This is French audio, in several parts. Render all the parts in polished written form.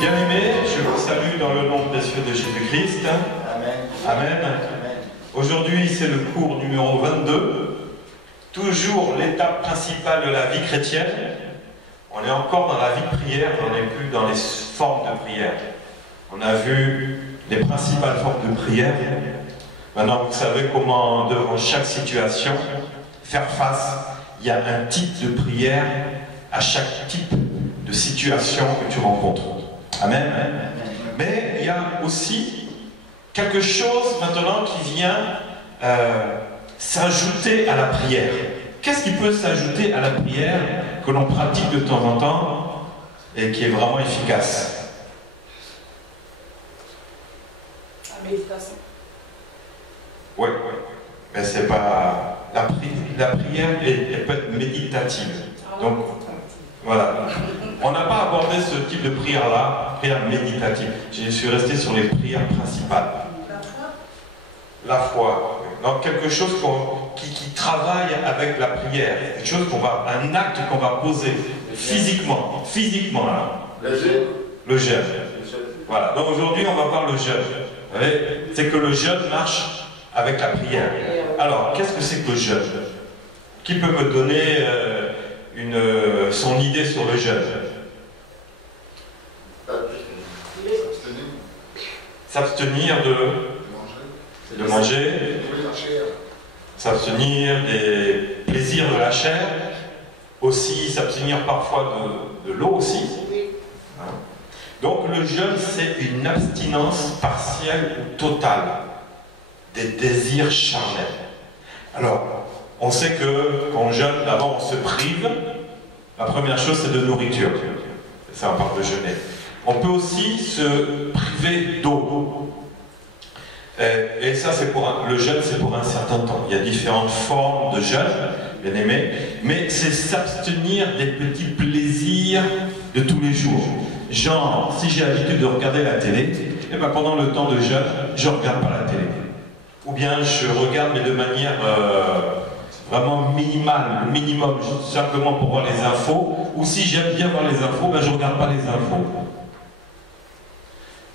Bien-aimés, je vous salue dans le nom précieux de Jésus-Christ. Amen. Amen. Amen. Aujourd'hui, c'est le cours numéro 22. Toujours l'étape principale de la vie chrétienne. On est encore dans la vie de prière, on n'est plus dans les formes de prière. On a vu les principales formes de prière. Maintenant, vous savez comment, devant chaque situation, faire face. Il y a un type de prière à chaque type de situation que tu rencontres. Amen. Mais il y a aussi quelque chose maintenant qui vient s'ajouter à la prière. Qu'est-ce qui peut s'ajouter à la prière que l'on pratique de temps en temps et qui est vraiment efficace? La méditation. Oui, mais c'est pas... La prière, elle peut être méditative. Donc, voilà. On n'a pas abordé ce type de prière-là, prière méditative. Je suis resté sur les prières principales. La foi. Donc quelque chose qui travaille avec la prière. Quelque chose un acte qu'on va poser physiquement. Physiquement, là. Le jeûne. Le jeûne. Voilà. Donc aujourd'hui, on va voir le jeûne. Vous savez, c'est que le jeûne marche avec la prière. Alors, qu'est-ce que c'est que le jeûne? Qui peut me donner son idée sur le jeûne? S'abstenir de manger, s'abstenir des plaisirs de la chair, aussi s'abstenir parfois de l'eau aussi. Donc le jeûne, c'est une abstinence partielle ou totale des désirs charnels. Alors, on sait que quand on jeûne, d'abord on se prive. La première chose, c'est de nourriture. Ça, on parle de jeûner. On peut aussi se priver d'eau. Et ça, le jeûne, c'est pour un certain temps. Il y a différentes formes de jeûne, bien aimé, mais c'est s'abstenir des petits plaisirs de tous les jours. Genre, si j'ai l'habitude de regarder la télé, et ben pendant le temps de jeûne, je ne regarde pas la télé. Ou bien je regarde, mais de manière vraiment minimale, le minimum, simplement pour voir les infos. Ou si j'aime bien voir les infos, ben je ne regarde pas les infos.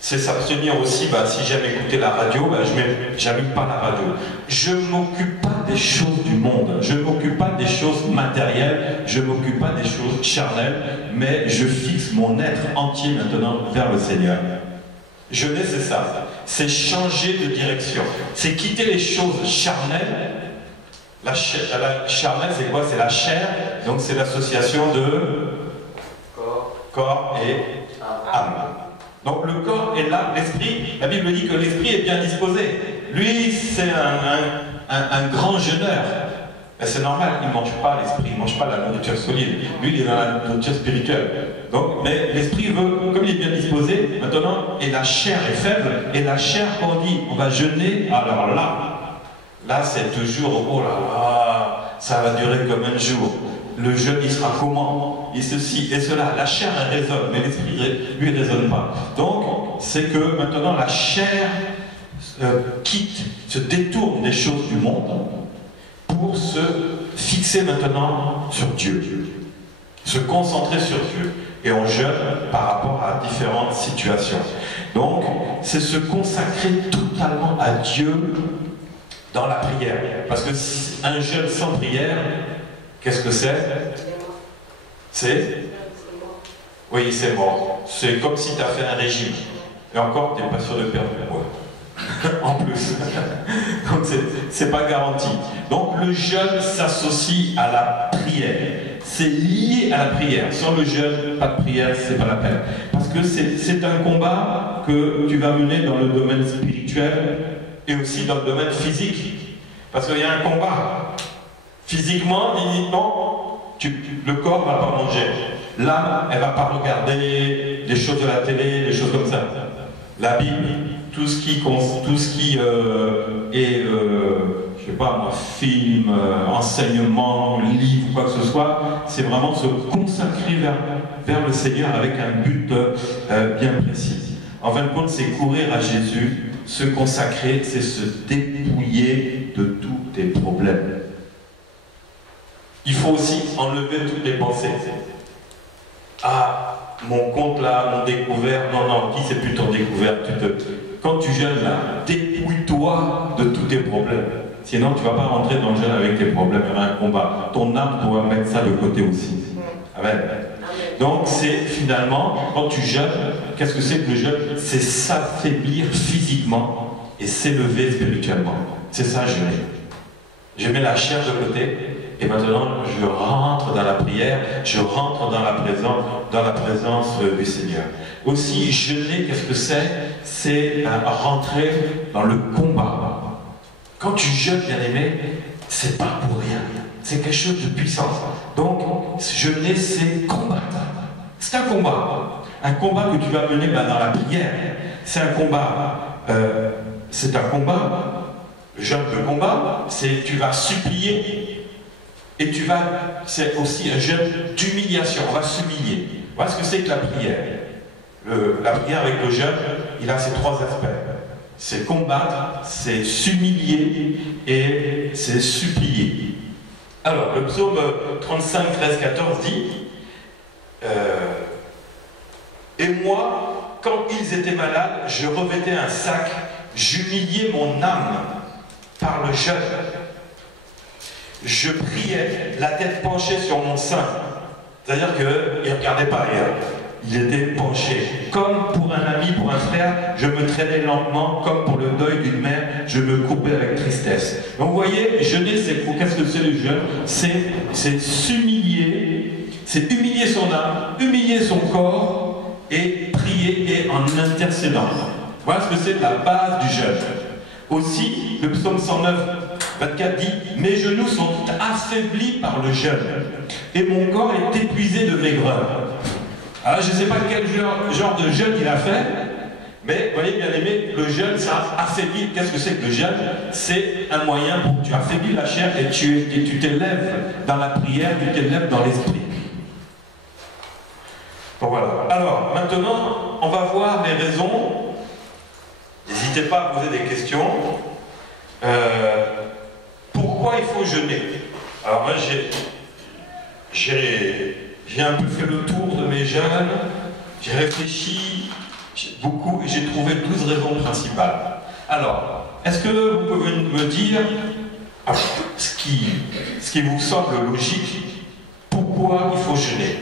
C'est s'abstenir aussi, si j'aime écouter la radio, je n'allume pas la radio. Je ne m'occupe pas des choses du monde, je ne m'occupe pas des choses matérielles, je ne m'occupe pas des choses charnelles, mais je fixe mon être entier maintenant vers le Seigneur. Jeûner, c'est ça, c'est changer de direction, c'est quitter les choses charnelles. La charnelle, c'est quoi? C'est la chair, donc c'est l'association de corps et âme. Donc le corps et l'âme, l'esprit, la Bible dit que l'esprit est bien disposé. Lui, c'est un grand jeûneur. C'est normal, il ne mange pas l'esprit, il ne mange pas la nourriture solide. Lui, il est dans la nourriture spirituelle. Donc, mais l'esprit veut, comme il est bien disposé, maintenant, et la chair est faible, et la chair, quand on dit on va jeûner, alors là c'est toujours, oh là là, ça va durer comme un jour. Le jeûne, il sera comment? Et ceci et cela. La chair, elle raisonne, mais l'esprit, lui, ne raisonne pas. Donc, c'est que maintenant, la chair se détourne des choses du monde pour se fixer maintenant sur Dieu. Se concentrer sur Dieu. Et on jeûne par rapport à différentes situations. Donc, c'est se consacrer totalement à Dieu dans la prière. Parce que un jeûne sans prière, qu'est-ce que c'est? Oui, c'est mort. C'est comme si tu as fait un régime. Et encore, tu n'es pas sûr de perdre le poids. En plus. Donc, c'est pas garanti. Donc, le jeûne s'associe à la prière. C'est lié à la prière. Sans le jeûne, pas de prière, c'est pas la peine. Parce que c'est un combat que tu vas mener dans le domaine spirituel et aussi dans le domaine physique. Parce qu'il y a un combat. Physiquement, le corps ne va pas manger. L'âme, elle ne va pas regarder des choses de la télé, des choses comme ça. La Bible, tout ce qui est, je sais pas moi, film, enseignement, livre, quoi que ce soit, c'est vraiment se consacrer vers le Seigneur avec un but bien précis. En fin de compte, c'est courir à Jésus, se consacrer, c'est se dépouiller de tous tes problèmes. Il faut aussi enlever toutes les pensées. Ah, mon compte là, mon découvert, non, non, qui c'est plus ton découvert, quand tu jeûnes là, dépouille-toi de tous tes problèmes. Sinon, tu ne vas pas rentrer dans le jeûne avec tes problèmes, il y aura un combat. Ton âme doit mettre ça de côté aussi. Amen. Donc, c'est finalement, quand tu jeûnes, qu'est-ce que c'est que le jeûne? C'est s'affaiblir physiquement et s'élever spirituellement. C'est ça, jeûner. Je mets la chair de côté et maintenant, je rentre dans la prière, je rentre dans la présence du Seigneur. Aussi, jeûner, qu'est-ce que c'est? C'est rentrer dans le combat. Quand tu jeûnes, bien-aimé, c'est pas pour rien. C'est quelque chose de puissant. Donc, jeûner, c'est combattre. C'est un combat. Un combat que tu vas mener dans la prière. C'est un combat. Le jeûne de combat, c'est tu vas supplier. Et c'est aussi un jeûne d'humiliation. On va s'humilier. Voilà ce que c'est que la prière. La prière avec le jeûne, il a ces trois aspects. C'est combattre, c'est s'humilier et c'est supplier. Alors, le psaume 35, 13, 14 dit et moi, quand ils étaient malades, je revêtais un sac, j'humiliais mon âme par le jeûne. Je priais, la tête penchée sur mon sein. C'est-à-dire qu'il ne regardait pas ailleurs. Il était penché. Comme pour un ami, pour un frère, je me traînais lentement, comme pour le deuil d'une mère, je me courbais avec tristesse. Donc vous voyez, jeûner, c'est quoi? Qu'est-ce que c'est le jeûne? C'est s'humilier, c'est humilier son âme, humilier son corps et prier et en intercédant. Voilà ce que c'est la base du jeûne. Aussi, le psaume 109, 24 dit « Mes genoux sont affaiblis par le jeûne, et mon corps est épuisé de maigreur. » Alors, je ne sais pas quel genre de jeûne il a fait, mais vous voyez, bien aimé, le jeûne, ça affaiblit. Qu'est-ce que c'est que le jeûne? C'est un moyen pour que tu affaiblis la chair et tu t'élèves dans la prière, tu t'élèves dans l'esprit. Bon, voilà. Alors, maintenant, on va voir les raisons. N'hésitez pas à poser des questions. Pourquoi il faut jeûner? Alors moi j'ai un peu fait le tour de mes jeûnes, j'ai réfléchi beaucoup et j'ai trouvé 12 raisons principales. Alors, est-ce que vous pouvez me dire ce qui vous semble logique, pourquoi il faut jeûner?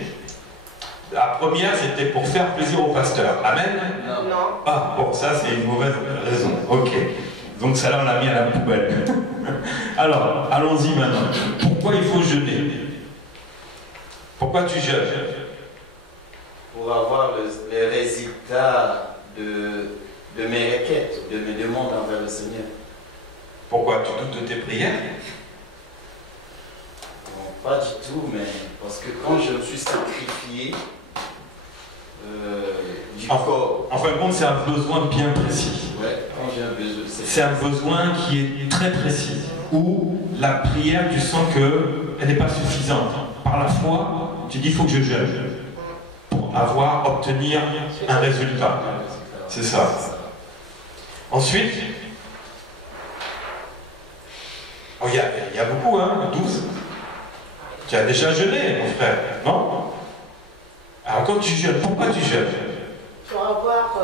La première, c'était pour faire plaisir au pasteur. Amen? Non. Ah, bon, ça c'est une mauvaise raison. Ok. Donc celle-là, on l'a mis à la poubelle. Alors, allons-y maintenant. Pourquoi il faut jeûner? Pourquoi tu jeûnes? Pour avoir les résultats de mes requêtes, de mes demandes envers le Seigneur. Pourquoi? Tu doutes de tes prières? Non, pas du tout, mais parce que quand je me suis sacrifié du corps. En fin de compte, c'est un besoin bien précis. Ouais, quand j'ai un besoin. C'est un besoin qui est très précis. Où la prière, tu sens qu'elle n'est pas suffisante. Par la foi, tu dis il faut que je jeûne pour obtenir un résultat. C'est ça. Ensuite, il y a beaucoup, hein, 12. Tu as déjà jeûné, mon frère, non? Alors quand tu jeûnes, pourquoi tu jeûnes? Pour avoir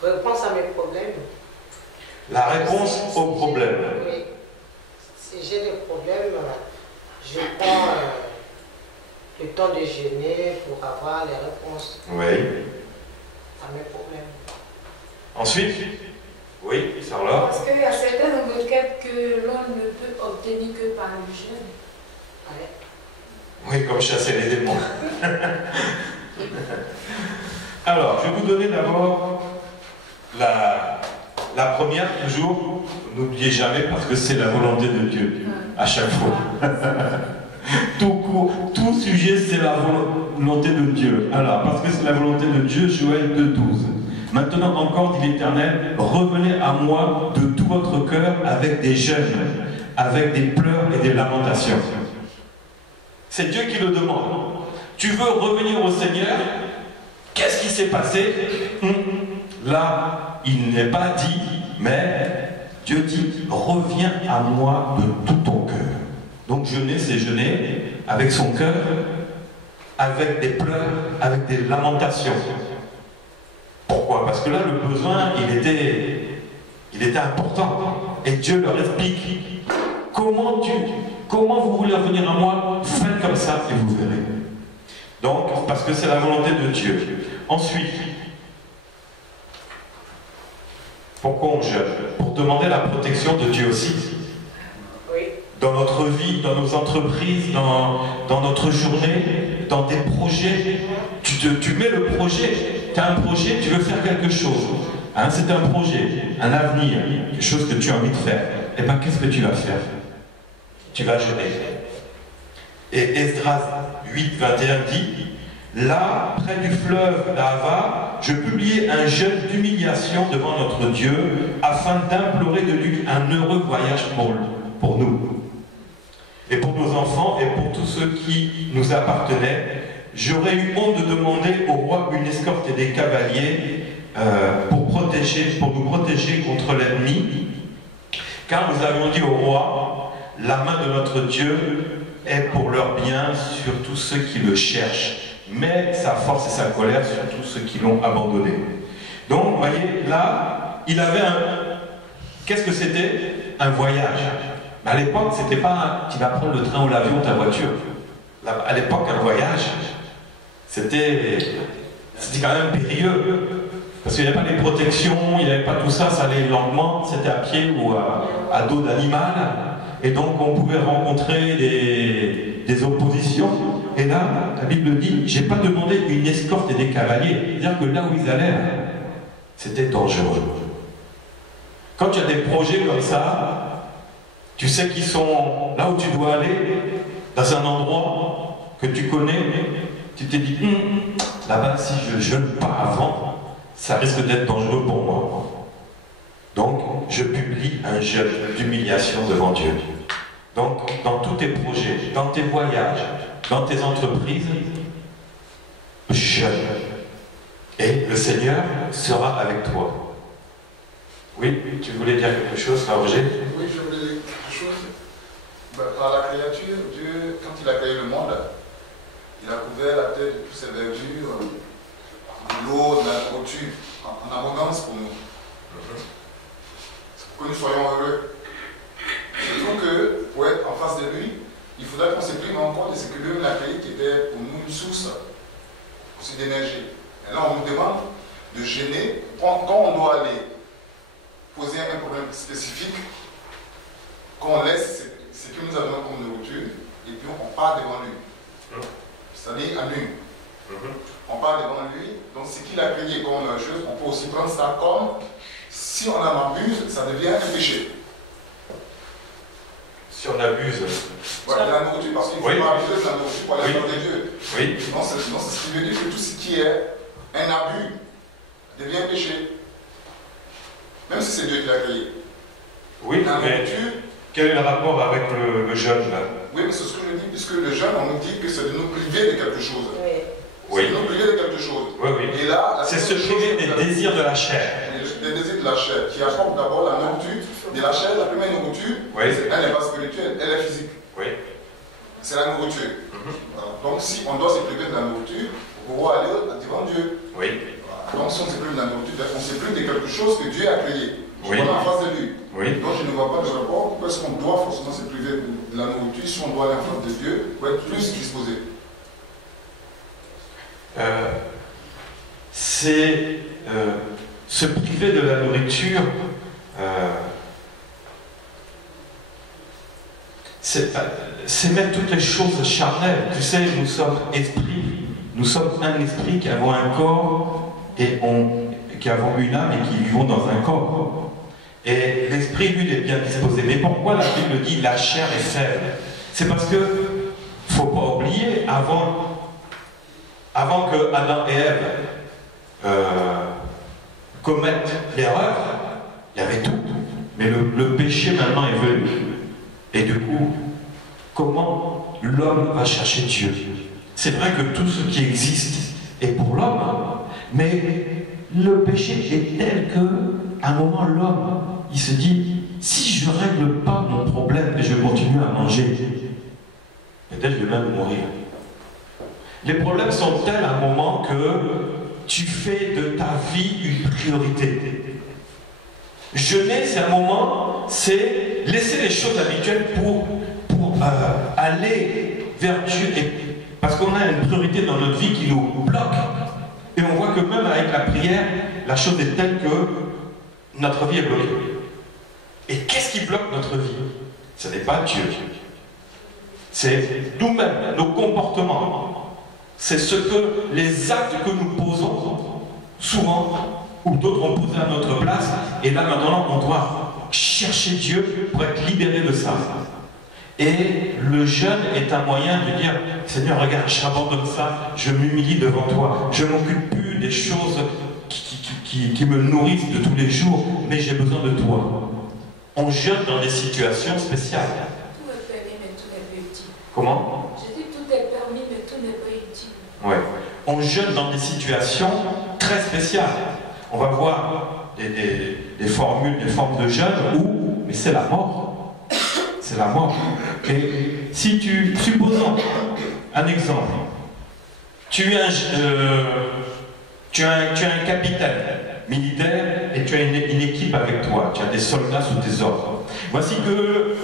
réponse à mes problèmes. La réponse aux problèmes. Oui. Si j'ai des problèmes, je prends le temps de jeûner pour avoir les réponses Oui. à mes problèmes. Ensuite, oui, Sarah. Parce qu'il y a certaines requêtes que l'on ne peut obtenir que par le jeûne. Ouais. Oui, comme chasser les démons. Alors, je vais vous donner d'abord la première, toujours, n'oubliez jamais, parce que c'est la volonté de Dieu, à chaque fois. Tout sujet, c'est la volonté de Dieu. Alors, parce que c'est la volonté de Dieu, Joël 2,12. Maintenant encore, dit l'Éternel, revenez à moi de tout votre cœur avec des jeûnes, avec des pleurs et des lamentations. C'est Dieu qui le demande. Tu veux revenir au Seigneur? Qu'est-ce qui s'est passé? Là, il n'est pas dit, mais Dieu dit, reviens à moi de tout ton cœur. Donc jeûner, c'est jeûner avec son cœur avec des pleurs, avec des lamentations. Pourquoi? Parce que là, le besoin, il était important. Et Dieu leur explique, comment vous voulez revenir à moi? Faites comme ça et vous verrez. Donc, parce que c'est la volonté de Dieu. Ensuite, pourquoi on jeûne? Pour demander la protection de Dieu aussi. Oui. Dans notre vie, dans nos entreprises, dans notre journée, dans des projets. Tu mets le projet, tu as un projet, tu veux faire quelque chose. Hein, c'est un projet, un avenir, quelque chose que tu as envie de faire. Et bien, qu'est-ce que tu vas faire? Tu vas jeûner. Et Esdras 8, 21 dit, là, près du fleuve d'Ahava, je publiai un jeûne d'humiliation devant notre Dieu, afin d'implorer de lui un heureux voyage pour nous. Et pour nos enfants et pour tous ceux qui nous appartenaient, j'aurais eu honte de demander au roi une escorte et des cavaliers pour nous protéger contre l'ennemi, car nous avions dit au roi, la main de notre Dieu est pour leur bien sur tous ceux qui le cherchent, mais sa force et sa colère sur tous ceux qui l'ont abandonné. Donc, vous voyez, là, il avait qu'est-ce que c'était? Un voyage. Mais à l'époque, c'était pas tu vas prendre le train ou l'avion, ta voiture. À l'époque, un voyage, c'était quand même périlleux. Parce qu'il n'y avait pas les protections, il n'y avait pas tout ça, ça allait lentement, c'était à pied ou à dos d'animal. Et donc on pouvait rencontrer des oppositions. Et là, la Bible dit, j'ai pas demandé une escorte et des cavaliers. C'est-à-dire que là où ils allaient, c'était dangereux. Quand tu as des projets comme ça, tu sais qu'ils sont là où tu dois aller, dans un endroit que tu connais, tu t'es dit, là-bas, si je ne jeûne pas avant, ça risque d'être dangereux pour moi. Donc, je publie un jeûne d'humiliation devant Dieu. Donc, dans tous tes projets, dans tes voyages, dans tes entreprises, jeûne. Et le Seigneur sera avec toi. Oui, tu voulais dire quelque chose, Roger? Oui, je voulais dire quelque chose. Par la créature, Dieu, quand il a créé le monde, il a couvert la terre de toutes ses verdures, de l'eau, de la nourriture, en abondance pour nous. Pour que nous soyons heureux. Je trouve que pour être en face de lui, il faudrait qu'on se prenne en compte de ce que lui a créé qui était pour nous une source aussi d'énergie. Et là, on nous demande de gêner quand on doit aller poser un problème spécifique, qu'on laisse ce que nous avons comme nourriture et puis on part devant lui. C'est-à-dire à nu. On part devant lui, donc ce qu'il a créé comme chose, on peut aussi prendre ça comme, si on en abuse, ça devient un péché. Si on abuse. Voilà, de la nourriture, parce qu'il ne faut pas abuser de la nourriture pour aller vers Dieu. Oui. Donc c'est ce qui veut dire que tout ce qui est un abus devient péché. Même si c'est Dieu qui l'a créé. Oui, mais quel est le rapport avec le jeûne là? Oui, mais c'est ce que je dis, puisque le jeûne, on nous dit que c'est de nous priver de quelque chose. Oui. C'est de nous priver de quelque chose. Oui, oui. Et là, c'est se priver des désirs de la chair. Des désirs de la chair, qui apportent d'abord la nourriture de la chair. La première nourriture, elle n'est pas spirituelle, elle est physique. Oui. C'est la nourriture. Voilà. Donc si on doit se priver de la nourriture, pour pouvoir aller devant Dieu. Oui. Voilà. Donc si on se prive de la nourriture, on se prive de quelque chose que Dieu a créé. Oui. On est en face de lui. Oui. Donc je ne vois pas de rapport. Pourquoi est-ce qu'on doit forcément se priver de la nourriture si on doit aller en face de Dieu pour être plus disposé? C'est se priver de la nourriture, c'est mettre toutes les choses charnelles. Tu sais, nous sommes esprits, nous sommes un esprit qui avons un corps et qui avons une âme et qui vivons dans un corps. Et l'esprit, lui, il est bien disposé. Mais pourquoi la Bible dit la chair est faible? C'est parce que, il ne faut pas oublier, avant que Adam et Ève commettent l'erreur, il y avait tout. Mais le péché maintenant est venu. Et du coup, comment l'homme va chercher Dieu? C'est vrai que tout ce qui existe est pour l'homme, mais le péché est tel que, à un moment, l'homme, il se dit, si je ne règle pas mon problème et je continue à manger, peut-être je vais même mourir. Les problèmes sont tels à un moment que tu fais de ta vie une priorité. Jeûner, c'est un moment, c'est laisser les choses habituelles pour aller vers Dieu. Parce qu'on a une priorité dans notre vie qui nous bloque. Et on voit que même avec la prière, la chose est telle que notre vie est bloquée. Et qu'est-ce qui bloque notre vie? Ce n'est pas Dieu. C'est nous-mêmes, nos comportements. C'est les actes que nous posons, souvent, ou d'autres ont posé à notre place. Et là, maintenant, on doit chercher Dieu pour être libéré de ça. Et le jeûne est un moyen de dire, Seigneur, regarde, j'abandonne ça, je m'humilie devant toi, je ne m'occupe plus des choses qui me nourrissent de tous les jours, mais j'ai besoin de toi. On jeûne dans des situations spéciales. Tout est permis, mais tout n'est pas utile. Comment? Je dis tout est permis, mais tout n'est pas utile. Ouais. On jeûne dans des situations très spéciales. On va voir des formules, des formes de jeûne où, mais c'est la mort. C'est la mort. Et si supposons un exemple, tu es un capitaine militaire et tu as une équipe avec toi, tu as des soldats sous tes ordres. Voici que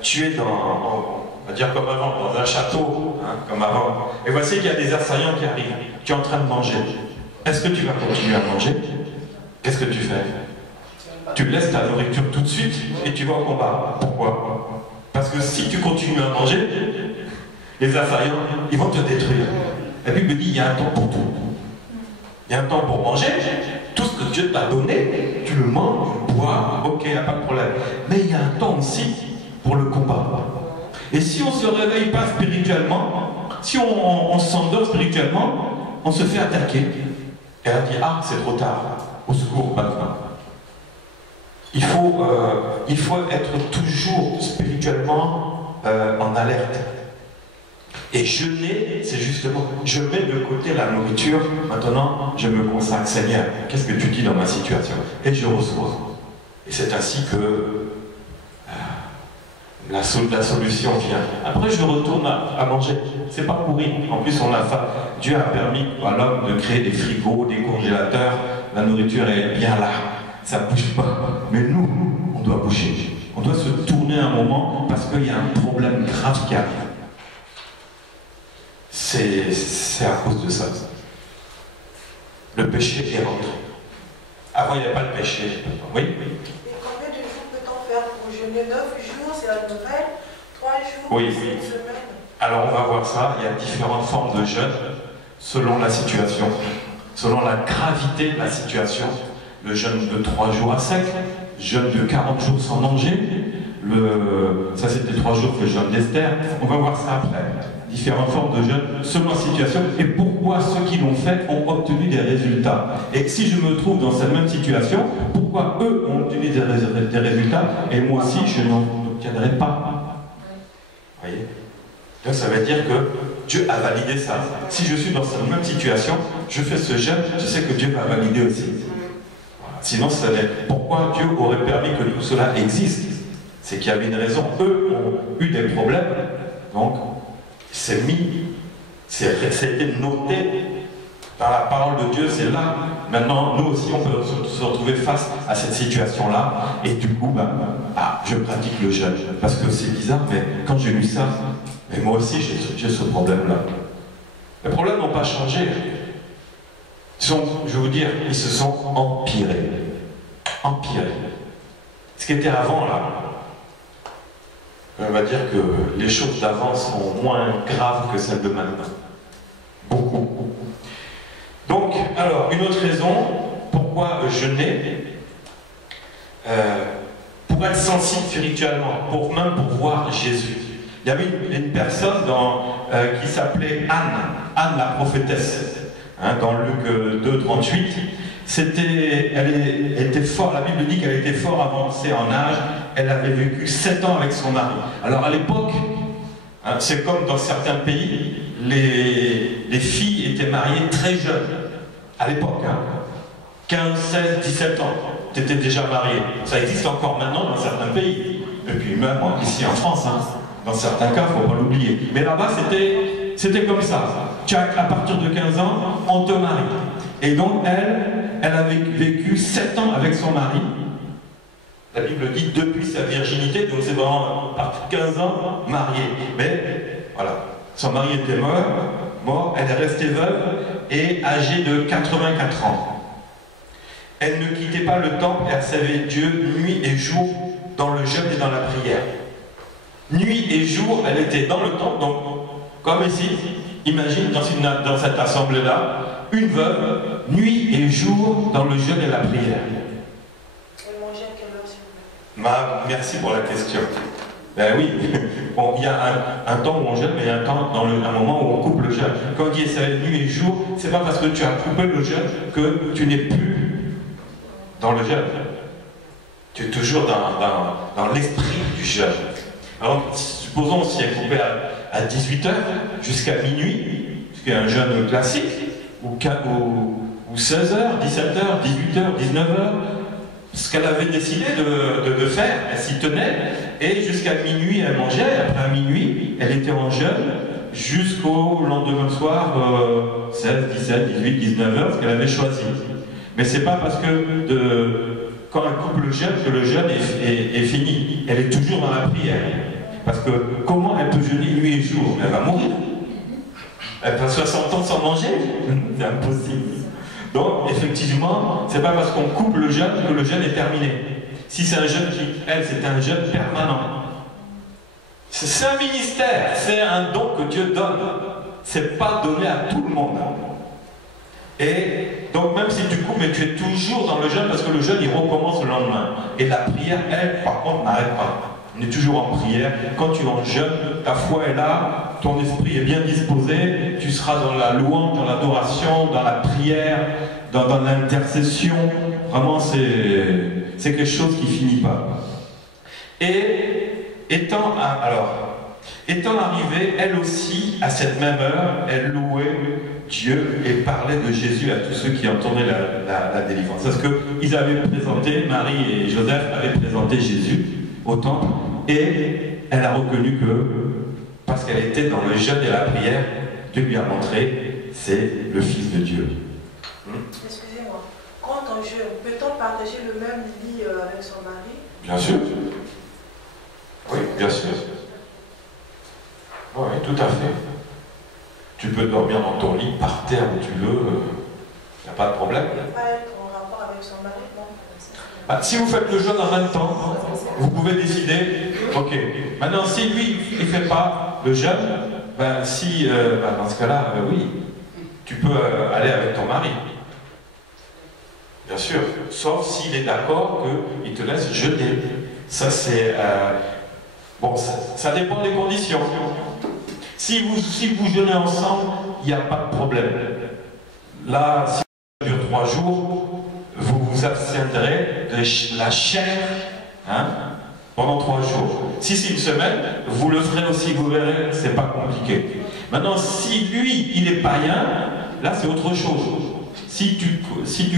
tu es on va dire comme avant, dans un château, hein, comme avant, et voici qu'il y a des assaillants qui arrivent, tu es en train de manger. Est-ce que tu vas continuer à manger? Qu'est-ce que tu fais? Tu laisses ta nourriture tout de suite et tu vas au combat. Pourquoi? Parce que si tu continues à manger, les assaillants, ils vont te détruire. La Bible dit, il y a un temps pour tout. Il y a un temps pour manger. Tout ce que Dieu t'a donné, tu le manges, tu le bois, ok, il n'y a pas de problème. Mais il y a un temps aussi pour le combat. Et si on ne se réveille pas spirituellement, si on s'endort spirituellement, on se fait attaquer. Et on dit, ah, c'est trop tard, au secours maintenant. Il faut être toujours spirituellement en alerte. Et jeûner, c'est justement, je mets de côté la nourriture, maintenant je me consacre, Seigneur, qu'est-ce que tu dis dans ma situation? Et je reçois. Et c'est ainsi que la solution vient. Après je retourne à manger. C'est pas pourri. En plus on a faim. Dieu a permis à l'homme de créer des frigos, des congélateurs. La nourriture est bien là. Ça ne bouge pas. Mais nous, on doit bouger. On doit se tourner un moment parce qu'il y a un problème grave qui arrive. C'est à cause de ça. Le péché est rentré. Avant, il n'y avait pas de péché. Oui? Et combien de jours peut-on faire pour jeûner? 9 jours, c'est la nouvelle. 3 jours, Oui, c'est oui. une semaine. Alors, on va voir ça. Il y a différentes formes de jeûne selon la situation, selon la gravité de la situation. Le jeûne de 3 jours à sec, jeûne de 40 jours sans manger. Ça, c'était 3 jours que le jeûne d'Esther. On va voir ça après. Différentes formes de jeûne selon la situation et pourquoi ceux qui l'ont fait ont obtenu des résultats. Et si je me trouve dans cette même situation, pourquoi eux ont obtenu des résultats et moi aussi je n'en obtiendrai pas. Vous voyez? Donc ça veut dire que Dieu a validé ça. Si je suis dans cette même situation, je fais ce jeûne, je sais que Dieu va valider aussi. Voilà. Sinon, pourquoi Dieu aurait permis que tout cela existe? C'est qu'il y avait une raison. Eux ont eu des problèmes, donc c'est mis, c'était noté dans la parole de Dieu, c'est là. Maintenant, nous aussi, on peut se retrouver face à cette situation-là, et du coup, je pratique le jeûne. Parce que c'est bizarre, mais quand j'ai lu ça, mais moi aussi, j'ai ce problème-là. Les problèmes n'ont pas changé. Je vais vous dire, ils se sont empirés. Empirés. Ce qui était avant, là, on va dire que les choses d'avant sont moins graves que celles de maintenant. Beaucoup. Donc, alors, une autre raison, pourquoi jeûner, pour être sensible spirituellement, même pour voir Jésus. Il y avait une personne qui s'appelait Anne la prophétesse, hein, dans Luc 2, 38. Elle était fort, la Bible dit qu'elle était fort avancée en âge, elle avait vécu 7 ans avec son mari. Alors à l'époque, hein, c'est comme dans certains pays, les filles étaient mariées très jeunes. À l'époque, hein, 15, 16, 17 ans, tu étais déjà marié. Ça existe encore maintenant dans certains pays. Et puis même ici en France, hein, dans certains cas, il ne faut pas l'oublier. Mais là-bas, C'était comme ça. À partir de 15 ans, on te marie. Et donc, elle avait vécu 7 ans avec son mari. La Bible dit depuis sa virginité, donc c'est vraiment à partir de 15 ans mariée. Mais voilà, son mari était mort, elle est restée veuve et âgée de 84 ans. Elle ne quittait pas le temple et elle servait Dieu nuit et jour dans le jeûne et dans la prière. Nuit et jour, elle était dans le temple, donc comme ici, imagine dans cette assemblée-là, une veuve, nuit et jour dans le jeûne et la prière. Elle mangeait à quelle heure, s'il vous plaît? Merci pour la question. Ben oui, bon, il y a un temps où on jeûne, mais il y a un moment où on coupe le jeûne. Quand on dit essayer nuit et jour, c'est pas parce que tu as coupé le jeûne que tu n'es plus dans le jeûne. Tu es toujours dans l'esprit du jeûne. Alors, supposons si elle coupait à 18h jusqu'à minuit, ce qui est un jeûne classique, ou 16h, 17h, 18h, 19h, ce qu'elle avait décidé de faire, elle s'y tenait, et jusqu'à minuit elle mangeait, après minuit elle était en jeûne jusqu'au lendemain soir, 16, 17, 18, 19h, ce qu'elle avait choisi. Mais c'est pas parce que quand elle coupe le jeûne que le jeûne est fini, elle est toujours dans la prière. Parce que comment elle peut jeûner nuit et jour? Elle va mourir. Elle va 60 ans sans manger, c'est impossible. Donc, effectivement, c'est pas parce qu'on coupe le jeûne que le jeûne est terminé. Si c'est un jeûne c'est un jeûne permanent. C'est un ministère, c'est un don que Dieu donne. C'est pas donné à tout le monde. Et donc, même si tu coupes, mais tu es toujours dans le jeûne parce que le jeûne, il recommence le lendemain. Et la prière, elle, par contre, n'arrête pas. On est toujours en prière. Quand tu es en jeûne, ta foi est là, ton esprit est bien disposé, tu seras dans la louange, dans l'adoration, dans la prière, dans l'intercession. Vraiment, c'est quelque chose qui finit pas. Et étant arrivée, elle aussi, à cette même heure, elle louait Dieu et parlait de Jésus à tous ceux qui entouraient la délivrance. Parce qu'ils avaient présenté, Marie et Joseph avaient présenté Jésus au temple, et elle a reconnu que, parce qu'elle était dans le jeûne et la prière, Dieu lui a montré, c'est le Fils de Dieu. Excusez-moi, quand on jeûne, peut-on partager le même lit avec son mari? Bien sûr. Oui, bien sûr. Oui, tout à fait. Tu peux dormir dans ton lit, par terre où tu veux, il n'y a pas de problème. Il ne peut pas être en rapport avec son mari, non? Si vous faites le jeûne en même temps, vous pouvez décider, ok, maintenant si lui, il ne fait pas le jeûne, dans ce cas-là, oui, tu peux aller avec ton mari. Bien sûr, sauf s'il est d'accord qu'il te laisse jeûner. Ça, c'est... bon, ça dépend des conditions. Si vous jeûnez ensemble, il n'y a pas de problème. Là, si ça dure 3 jours, vous vous abstiendrez de la chair pendant 3 jours. Si c'est une semaine, vous le ferez aussi, vous verrez, c'est pas compliqué. Maintenant, si lui, il est païen, là c'est autre chose. Si tu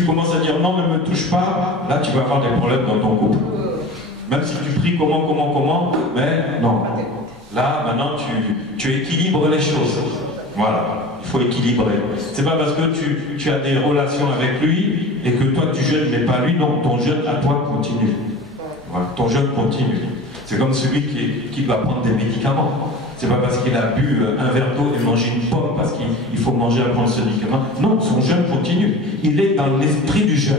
commences à dire non, ne me touche pas, là tu vas avoir des problèmes dans ton couple. Même si tu pries comment, mais non. Là, maintenant, tu équilibres les choses. Voilà, il faut équilibrer. C'est pas parce que tu as des relations avec lui et que toi tu jeûnes mais pas lui, non, ton jeûne à toi continue. Voilà, ton jeûne continue. C'est comme celui qui doit prendre des médicaments. C'est pas parce qu'il a bu un verre d'eau et mangé une pomme parce qu'il faut manger à prendre ce médicament. Non, son jeûne continue. Il est dans l'esprit du jeûne.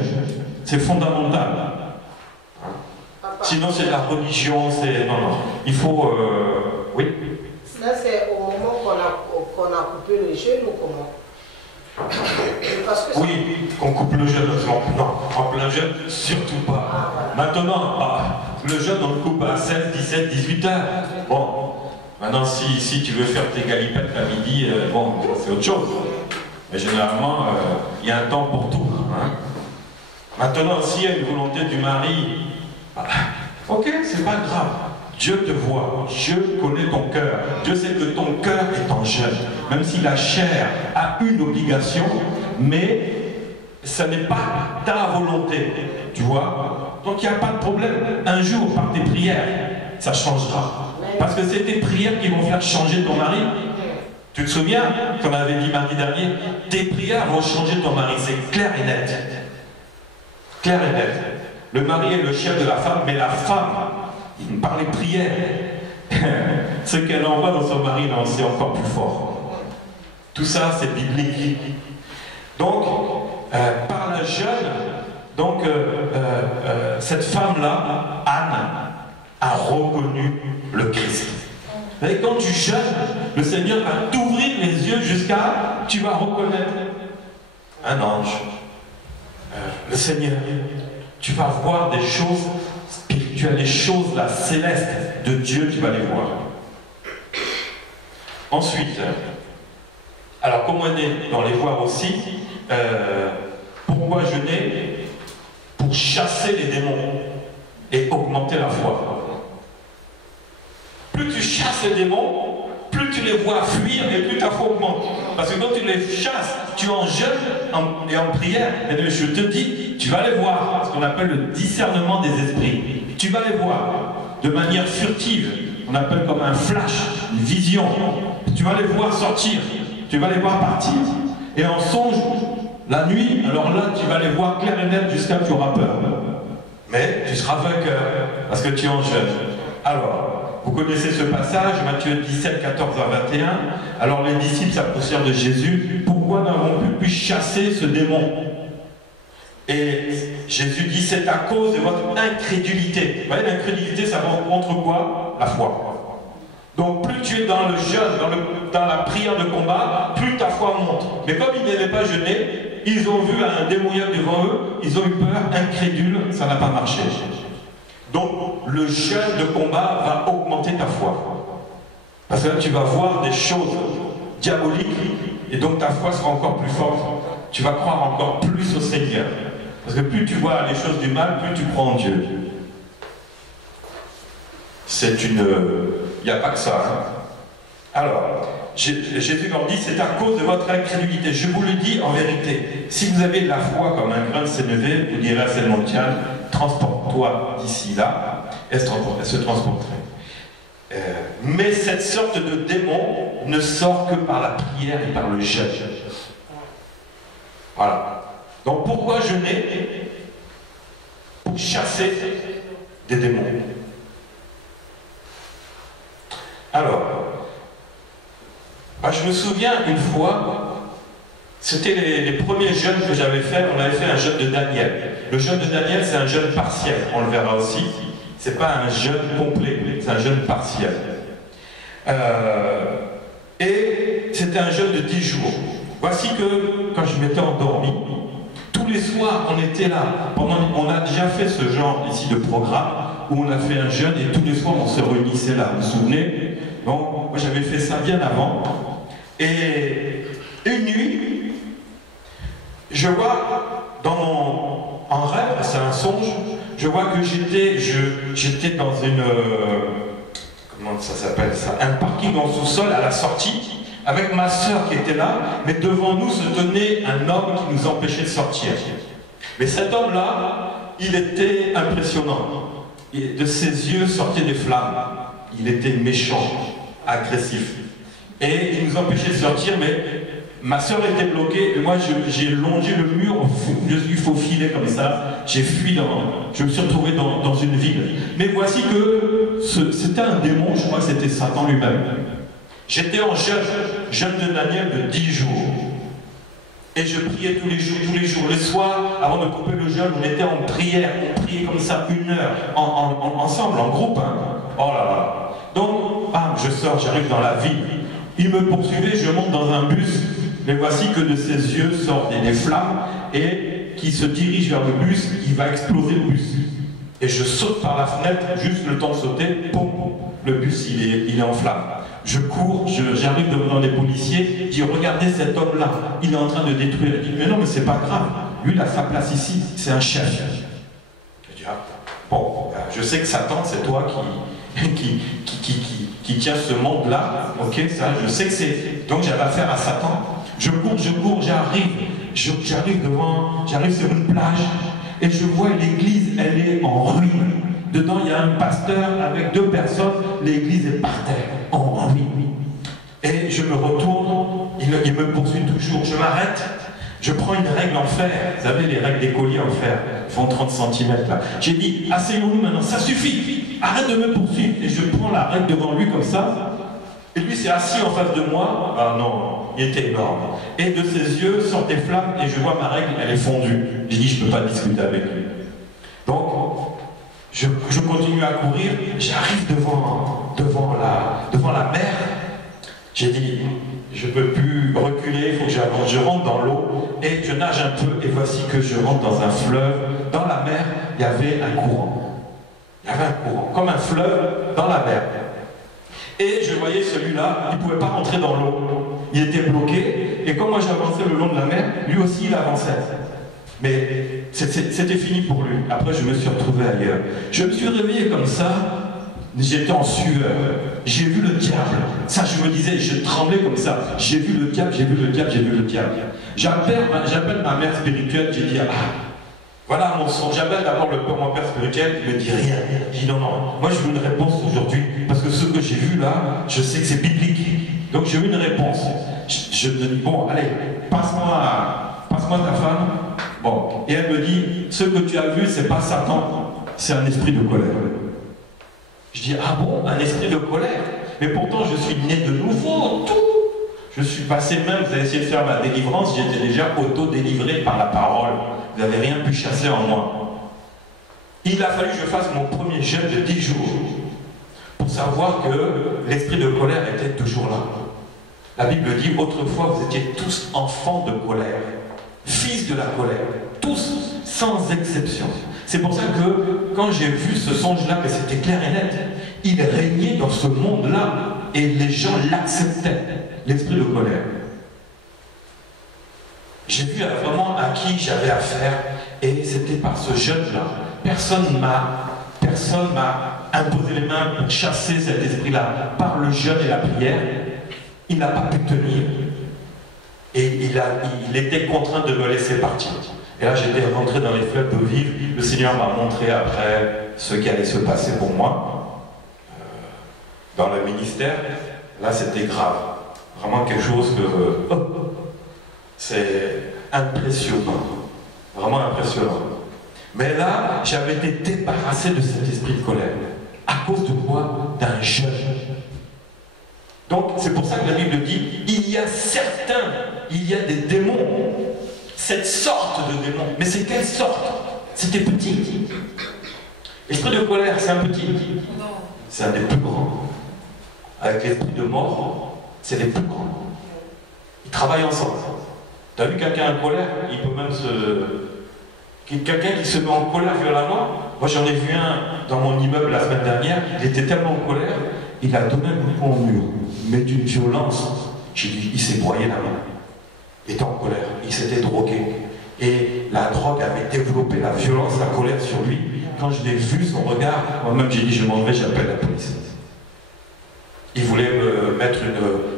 C'est fondamental. Sinon c'est de la religion, c'est... Non, il faut... Oui. Ça c'est au moment qu'on a coupé le jeûne ou comment? Parce que oui, qu'on coupe le jeûne. Non, en plein jeûne, surtout pas. Voilà. Maintenant, le jeûne on le coupe à 16, 17, 18 heures. Bon, maintenant si tu veux faire tes galipettes à midi, bon, c'est autre chose. Mais généralement, il y a un temps pour tout. Maintenant, s'il y a une volonté du mari, ok, c'est pas grave. Dieu te voit, Dieu connaît ton cœur. Dieu sait que ton cœur est en jeûne. Même si la chair a une obligation, mais ce n'est pas ta volonté. Tu vois? Donc il n'y a pas de problème. Un jour, par tes prières, ça changera. Parce que c'est tes prières qui vont faire changer ton mari. Tu te souviens, comme on avait dit mardi dernier, tes prières vont changer ton mari, c'est clair et net. Clair et net. Le mari est le chef de la femme, mais la femme, par les prières, ce qu'elle envoie dans son mari, c'est encore plus fort. Tout ça, c'est biblique. Donc, par la jeûne, donc, cette femme-là, Anne, a reconnu le Christ. Et quand tu jeûnes, le Seigneur va t'ouvrir les yeux jusqu'à, tu vas reconnaître un ange, le Seigneur. Tu vas voir des choses spirituelles, des choses là, célestes de Dieu, tu vas les voir. Ensuite, alors comme on est dans les voir aussi, pourquoi jeûner? Pour chasser les démons et augmenter la foi. Plus tu chasses les démons, plus tu les vois fuir et plus ta foi augmente. Parce que quand tu les chasses, tu en jeûnes et en prière, et je te dis, tu vas les voir, ce qu'on appelle le discernement des esprits. Tu vas les voir de manière furtive, on appelle comme un flash, une vision. Tu vas les voir sortir, tu vas les voir partir. Et en songe, la nuit, alors là, tu vas les voir clair et net jusqu'à ce que tu auras peur. Mais tu seras vainqueur, parce que tu en jeûnes. Alors, vous connaissez ce passage, Matthieu 17, 14 à 21. Alors les disciples s'approchèrent de Jésus. Pourquoi n'avons-nous pu chasser ce démon? Et Jésus dit, c'est à cause de votre incrédulité. Vous voyez, l'incrédulité, ça montre quoi? La foi. Donc plus tu es dans le jeûne, dans la prière de combat, plus ta foi monte. Mais comme ils n'avaient pas jeûné, ils ont vu un démoniaque devant eux, ils ont eu peur, incrédule, ça n'a pas marché. Donc le jeûne de combat va augmenter ta foi. Parce que là tu vas voir des choses diaboliques et donc ta foi sera encore plus forte. Tu vas croire encore plus au Seigneur. Parce que plus tu vois les choses du mal, plus tu crois en Dieu. C'est une... Il n'y a pas que ça. Hein. Alors, Jésus leur dit, c'est à cause de votre incrédulité. Je vous le dis en vérité. Si vous avez de la foi comme un grain de sénévé, vous direz à cette montagne, transporte-toi d'ici là, elle se transporterait. Mais cette sorte de démon ne sort que par la prière et par le jeûne. Voilà. Donc pourquoi jeûner? Pour chasser des démons. Alors, je me souviens une fois, c'était les premiers jeûnes que j'avais fait, on avait fait un jeûne de Daniel. Le jeûne de Daniel, c'est un jeûne partiel, on le verra aussi. C'est pas un jeûne complet, c'est un jeûne partiel. Et c'était un jeûne de 10 jours. Voici que, quand je m'étais endormi, tous les soirs, on était là. On a déjà fait ce genre ici de programme, où on a fait un jeûne, et tous les soirs, on se réunissait là, vous vous souvenez? Bon, moi j'avais fait ça bien avant. Et une nuit, je vois en rêve, c'est un songe, je vois que j'étais dans une... comment ça s'appelle ça? Un parking en sous-sol à la sortie, avec ma soeur qui était là, mais devant nous se tenait un homme qui nous empêchait de sortir. Mais cet homme-là, il était impressionnant. De ses yeux sortaient des flammes. Il était méchant, agressif. Et il nous empêchait de sortir, mais ma soeur était bloquée, et moi j'ai longé le mur, je suis faufilé comme ça, j'ai fui, je me suis retrouvé dans une ville. Mais voici que c'était un démon, je crois que c'était Satan lui-même. J'étais en jeûne de Daniel de 10 jours. Et je priais tous les jours. Le soir, avant de couper le jeûne, on était en prière, on priait comme ça 1 heure, ensemble, en groupe. Hein. Oh là là. Donc, je sors, j'arrive dans la ville. Il me poursuivait, je monte dans un bus, mais voici que de ses yeux sortent des flammes et qui se dirige vers le bus, il va exploser le bus. Et je saute par la fenêtre, juste le temps de sauter, poum, le bus il est en flammes. Je cours, j'arrive devant les policiers, je dis regardez cet homme-là, il est en train de détruire. Il dit mais non, mais c'est pas grave, lui il a sa place ici, c'est un chef. Je dis bon, je sais que Satan c'est toi qui tient ce monde-là, ok, ça, je sais que c'est. Donc j'avais affaire à Satan. Je cours, j'arrive sur une plage et je vois l'église, elle est en ruine. Dedans, il y a un pasteur avec 2 personnes, l'église est par terre, en ruine. Et je me retourne il me poursuit toujours. Je m'arrête, je prends une règle en fer. Vous savez, les règles d'écolier en fer, font 30 cm là. J'ai dit, asseyons-nous maintenant, ça suffit. Arrête de me poursuivre. Et je prends la règle devant lui comme ça. Et lui s'est assis en face de moi. Ah non, il était énorme. Et de ses yeux sortent des flammes et je vois ma règle, elle est fondue. J'ai dit, je ne peux pas discuter avec lui. Donc, je continue à courir. J'arrive devant la mer. J'ai dit, je ne peux plus reculer, il faut que j'avance. Je rentre dans l'eau et je nage un peu. Et voici que je rentre dans un fleuve. Dans la mer, il y avait un courant. Il y avait un courant, comme un fleuve dans la mer. Et je voyais celui-là, il ne pouvait pas rentrer dans l'eau. Il était bloqué. Et comme moi j'avançais le long de la mer, lui aussi il avançait. Mais c'était fini pour lui. Après, je me suis retrouvé ailleurs. Je me suis réveillé comme ça. J'étais en sueur. J'ai vu le diable. Ça, je me disais, je tremblais comme ça. J'ai vu le diable, j'ai vu le diable, j'ai vu le diable. J'appelle ma mère spirituelle. J'ai dit, ah, voilà mon son. J'appelle d'abord mon père spirituel. Il me dit rien. Je dis, non, moi je veux une réponse aujourd'hui. Parce que ce que j'ai vu là, je sais que c'est biblique. Donc je veux une réponse. Je te dis, bon, allez, passe-moi ta femme. Bon. Et elle me dit, ce que tu as vu, c'est pas Satan, c'est un esprit de colère. Je dis, ah bon, un esprit de colère? Mais pourtant, je suis né de nouveau, tout. Je suis passé même, vous avez essayé de faire ma délivrance, j'étais déjà auto-délivré par la parole. Vous n'avez rien pu chasser en moi. Il a fallu que je fasse mon premier jeûne de 10 jours pour savoir que l'esprit de colère était toujours là. La Bible dit, autrefois, vous étiez tous enfants de colère, fils de la colère, tous, sans exception. C'est pour ça que, quand j'ai vu ce songe-là, mais c'était clair et net, il régnait dans ce monde-là, et les gens l'acceptaient, l'esprit de colère. J'ai vu vraiment à qui j'avais affaire, et c'était par ce jeune-là. Personne m'a imposé les mains pour chasser cet esprit-là. Par le jeûne et la prière, il n'a pas pu tenir. Et il était contraint de me laisser partir. Et là, j'étais rentré dans les fleuves d'eau vive. Le Seigneur m'a montré après ce qui allait se passer pour moi. Dans le ministère, là, c'était grave. Vraiment quelque chose que... c'est impressionnant. Vraiment impressionnant. Mais là, j'avais été débarrassé de cet esprit de colère. À cause de quoi? D'un jeûne. Donc, c'est pour ça que la Bible dit, il y a des démons, cette sorte de démons. Mais c'est quelle sorte? C'était petit. L'esprit de colère, c'est un petit. C'est un des plus grands. Avec l'esprit de mort, c'est les plus grands. Ils travaillent ensemble. Tu as vu quelqu'un en colère? Il peut même quelqu'un qui se met en colère violemment. Moi, j'en ai vu un dans mon immeuble la semaine dernière. Il était tellement en colère, il a donné un coup de poing au mur. Mais d'une violence. J'ai dit, il s'est broyé la main. Il était en colère. Il s'était drogué. Et la drogue avait développé la violence, la colère sur lui. Quand je l'ai vu, son regard, moi-même j'ai dit, je m'en vais, j'appelle la police. Il voulait me mettre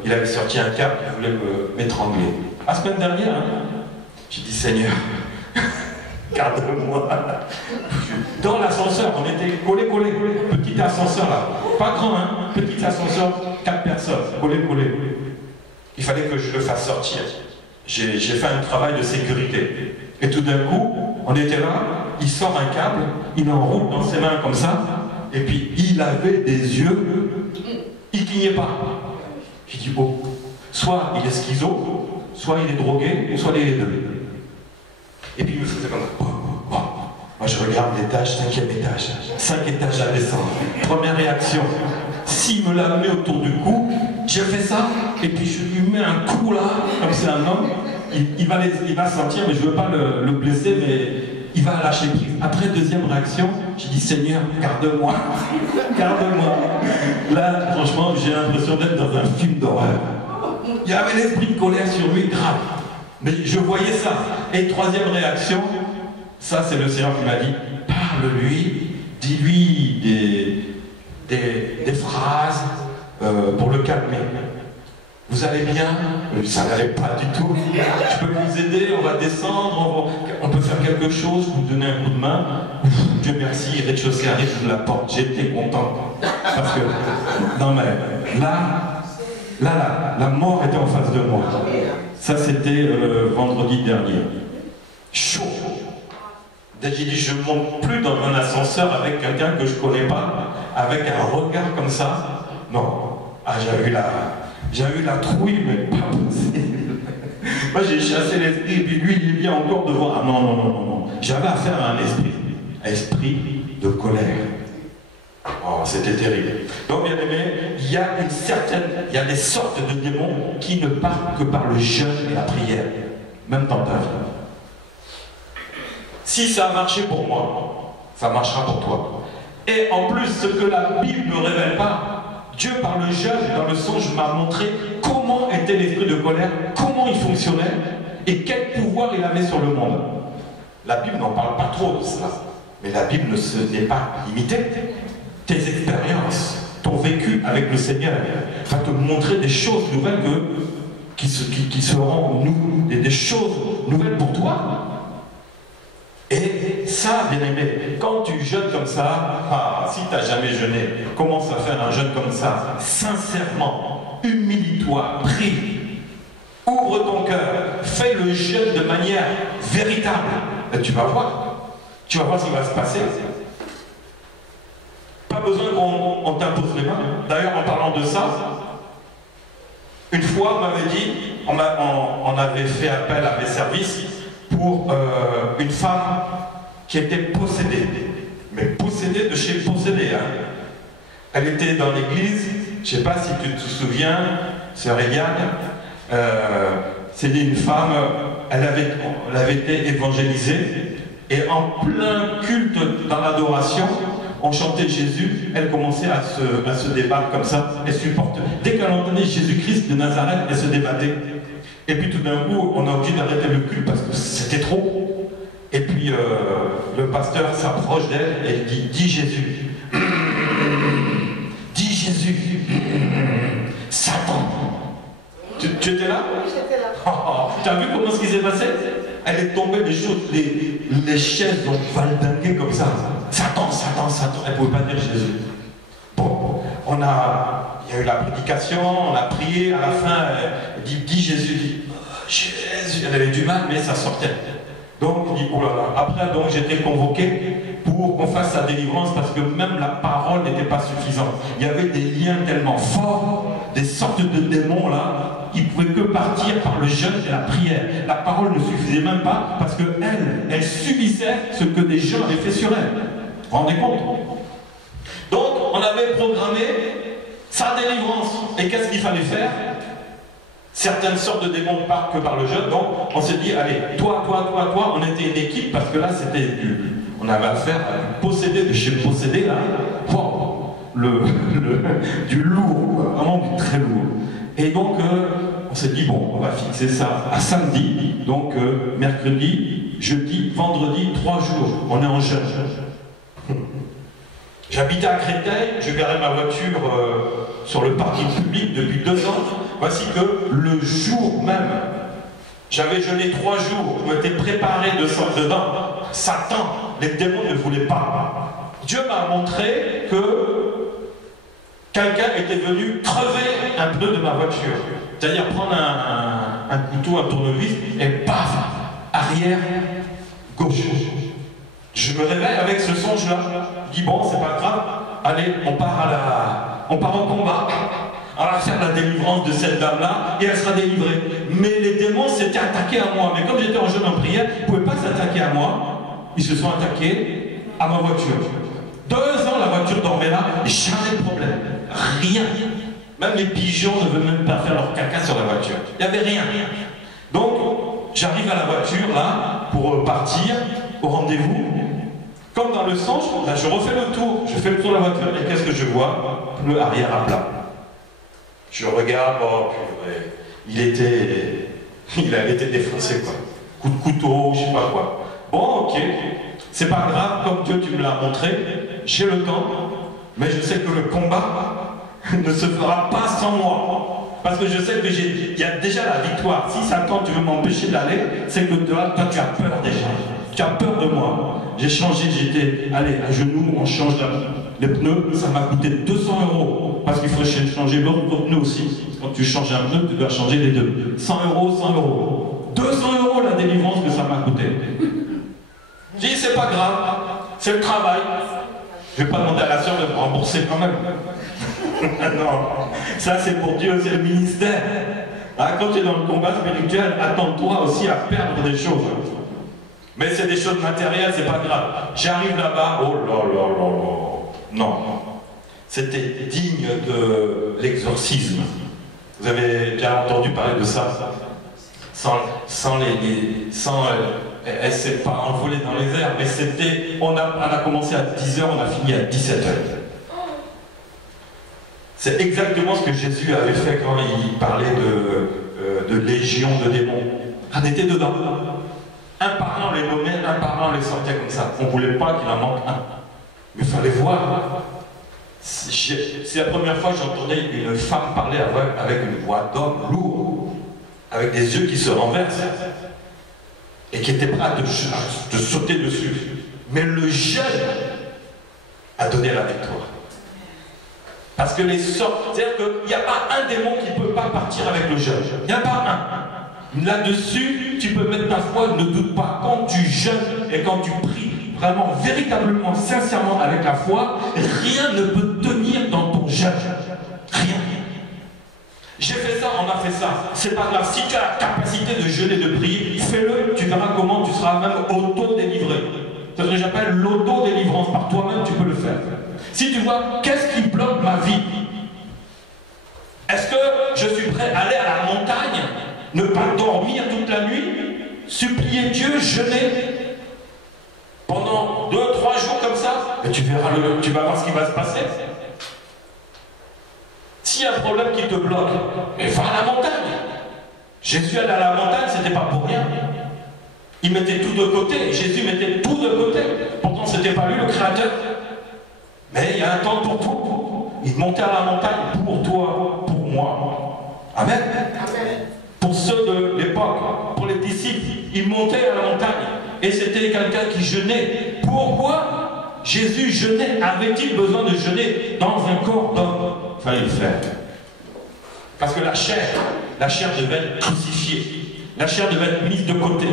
il avait sorti un câble, il voulait m'étrangler. La semaine dernière, hein, j'ai dit, Seigneur, garde-moi. Dans l'ascenseur, on était collés. Petit ascenseur là. Pas grand, hein. Petit ascenseur, 4 personnes. Collés. Il fallait que je le fasse sortir. J'ai fait un travail de sécurité. Et tout d'un coup, on était là, il sort un câble, il enroule dans ses mains comme ça, et puis il avait des yeux, il clignait pas. J'ai dit, bon, soit il est schizo, soit il est drogué, ou soit il est les deux. Et puis il me faisait comme ça. Moi je regarde l'étage, 5e étage, 5 étages à descendre. Première réaction, s'il me l'a mis autour du cou, j'ai fait ça, et puis je lui mets un coup là, comme c'est un homme, il va sentir, mais je ne veux pas le blesser, mais il va lâcher prise. Après, deuxième réaction, j'ai dit, Seigneur, garde-moi, garde-moi. Là, franchement, j'ai l'impression d'être dans un film d'horreur. Il y avait l'esprit de colère sur lui, grave. Mais je voyais ça. Et troisième réaction, ça c'est le Seigneur qui m'a dit, parle-lui, dis-lui des phrases pour le calmer. Vous allez bien? Ça n'allait pas du tout. Je peux vous aider, on va descendre, on peut faire quelque chose, vous donner un coup de main. Dieu merci, rez-de-chaussée arrive, je la porte, j'étais content. Parce que, non mais, là, Là, la mort était en face de moi. Ça, c'était vendredi dernier. Chaud. J'ai dit, je ne monte plus dans un ascenseur avec quelqu'un que je ne connais pas, avec un regard comme ça. Non. Ah, j'ai eu la trouille, mais pas possible. Moi, j'ai chassé l'esprit, et puis lui, il est bien encore devant. Ah non, non, non, non, non. J'avais affaire à un esprit de colère. Oh, c'était terrible. Donc, bien aimé, il y a des sortes de démons qui ne partent que par le jeûne et la prière, même dans ta vie. Si ça a marché pour moi, ça marchera pour toi. Et en plus, ce que la Bible ne révèle pas, Dieu, par le jeûne, dans le songe, m'a montré comment était l'esprit de colère, comment il fonctionnait et quel pouvoir il avait sur le monde. La Bible n'en parle pas trop de cela, mais la Bible n'est pas limitée. Tes expériences, ton vécu avec le Seigneur va te montrer des choses nouvelles qui seront des choses nouvelles pour toi. Et ça, bien aimé, quand tu jeûnes comme ça, si tu n'as jamais jeûné, commence à faire un jeûne comme ça, sincèrement, humilie-toi, prie, ouvre ton cœur, fais le jeûne de manière véritable. Et tu vas voir ce qui va se passer. Pas besoin qu'on t'impose les mains. D'ailleurs, en parlant de ça, une fois, on m'avait dit, on avait fait appel à mes services pour une femme qui était possédée. Mais possédée de chez possédée. Hein. Elle était dans l'église, je ne sais pas si tu te souviens, sœur Eliane, c'était une femme, elle avait été évangélisée, et en plein culte dans l'adoration, on chantait Jésus, elle commençait à se débattre comme ça, elle supporte. Dès qu'elle entendait Jésus-Christ de Nazareth, elle se débattait. Et puis tout d'un coup, on a obligé d'arrêter le culte parce que c'était trop. Et puis le pasteur s'approche d'elle et dit, dis Jésus. Dis Jésus. Satan. Tu étais là? Oui, j'étais là. Tu as vu comment ce qui s'est passé? Elle est tombée des choses, les chaises ont valdingué comme ça. Satan, Satan, Satan. Elle ne pouvait pas dire Jésus. Bon, il y a eu la prédication, on a prié, à la fin, elle dit, dis Jésus, Jésus. Elle avait du mal, mais ça sortait. Donc, il dit, oh là là. Après, donc, j'étais convoqué pour qu'on fasse sa délivrance parce que même la parole n'était pas suffisante. Il y avait des liens tellement forts, des sortes de démons là, qui ne pouvaient que partir par le jeûne et la prière. La parole ne suffisait même pas parce qu'elle subissait ce que des gens avaient fait sur elle. Vous vous rendez compte? Donc, on avait programmé sa délivrance. Et qu'est-ce qu'il fallait faire? Certaines sortes de démons partent que par le jeûne. Donc, on s'est dit, allez, toi, on était une équipe parce que là, c'était on avait affaire à posséder de chez posséder, là. Wow, du lourd, vraiment du très lourd. Et donc, on s'est dit, bon, on va fixer ça à samedi, donc mercredi, jeudi, vendredi, 3 jours. On est en jeûne. J'habitais à Créteil, je garais ma voiture sur le parking public depuis 2 ans. Voici que le jour même, j'avais jeûné 3 jours, je m'étais préparé dedans. Satan, les démons ne voulaient pas. Dieu m'a montré que quelqu'un était venu crever un pneu de ma voiture. C'est-à-dire prendre un couteau, un tournevis, et paf, arrière, gauche. Je me réveille avec ce songe-là. Je dis, bon, c'est pas grave, allez, on part en combat. On va faire la délivrance de cette dame-là, et elle sera délivrée. Mais les démons s'étaient attaqués à moi. Mais comme j'étais en jeûne en prière, ils ne pouvaient pas s'attaquer à moi. Ils se sont attaqués à ma voiture. 2 ans, la voiture dormait là, et jamais de problème. Rien. Même les pigeons ne veulent même pas faire leur caca sur la voiture. Il n'y avait rien. Donc, j'arrive à la voiture, là, pour partir au rendez-vous. Comme dans le songe, là, je refais le tour. Je fais le tour de la voiture, et qu'est-ce que je vois? Le arrière à plat. Je regarde, oh purée, il avait été défoncé, quoi. Coup de couteau, je sais pas quoi. Bon, ok, c'est pas grave, comme Dieu tu me l'as montré, j'ai le temps, mais je sais que le combat ne se fera pas sans moi. Parce que je sais que il y a déjà la victoire. Si Satan tu veux m'empêcher d'aller, c'est que toi tu as peur déjà. Tu as peur de moi. J'ai changé, j'étais allé à genoux, on change les pneus, ça m'a coûté 200 €. Parce qu'il faut changer l'autre pneu aussi. Quand tu changes un pneu, tu dois changer les deux. 100 €, 100 €. 200 € la délivrance que ça m'a coûté. J'ai dit, c'est pas grave, c'est le travail. Je vais pas demander à la sœur de me rembourser quand même. Non, ça c'est pour Dieu, c'est le ministère. Ah, quand tu es dans le combat spirituel, attends-toi aussi à perdre des choses. Mais c'est des choses matérielles, c'est pas grave. J'arrive là-bas, oh là là là là. Non, c'était digne de l'exorcisme. Vous avez déjà entendu parler de ça? Elle s'est pas envolée dans les airs, mais c'était, on a commencé à 10 h, on a fini à 17 h. C'est exactement ce que Jésus avait fait quand il parlait de légion de démons. On était dedans. Un par un, on les nommait, un par un, on les sortait comme ça. On ne voulait pas qu'il en manque un. Mais il fallait voir. C'est la première fois que j'entendais une femme parler avec une voix d'homme lourde, avec des yeux qui se renversent, et qui était prêt à te sauter dessus. Mais le jeûne a donné la victoire. Parce que les sorts, c'est-à-dire qu'il n'y a pas un démon qui ne peut pas partir avec le jeûne. Il n'y a pas un. Là-dessus, tu peux mettre ta foi, ne doute pas. Quand tu jeûnes et quand tu pries vraiment, véritablement, sincèrement avec la foi, rien ne peut tenir dans ton jeûne. Rien. J'ai fait ça, on a fait ça. C'est pas grave. Si tu as la capacité de jeûner, de prier, fais-le. Tu verras comment tu seras même auto-délivré. C'est ce que j'appelle l'auto-délivrance. Par toi-même, tu peux le faire. Si tu vois, qu'est-ce qui bloque ma vie? Est-ce que je suis prêt à aller à la montagne, ne pas dormir toute la nuit, supplier Dieu, jeûner pendant 2-3 jours comme ça? Et tu vas voir ce qui va se passer. S'il y a un problème qui te bloque, mais va à la montagne. Jésus allait à la montagne, c'était pas pour rien. Il mettait tout de côté. Jésus mettait tout de côté. Pourtant, c'était pas lui le créateur. Mais il y a un temps pour tout. Il montait à la montagne pour toi, pour moi. Amen. Amen. Pour ceux de l'époque, pour les disciples, il montait à la montagne. Et c'était quelqu'un qui jeûnait. Pourquoi Jésus jeûnait? Avait-il besoin de jeûner dans un corps d'homme? Il fallait le faire. Parce que la chair devait être crucifiée. La chair devait être mise de côté.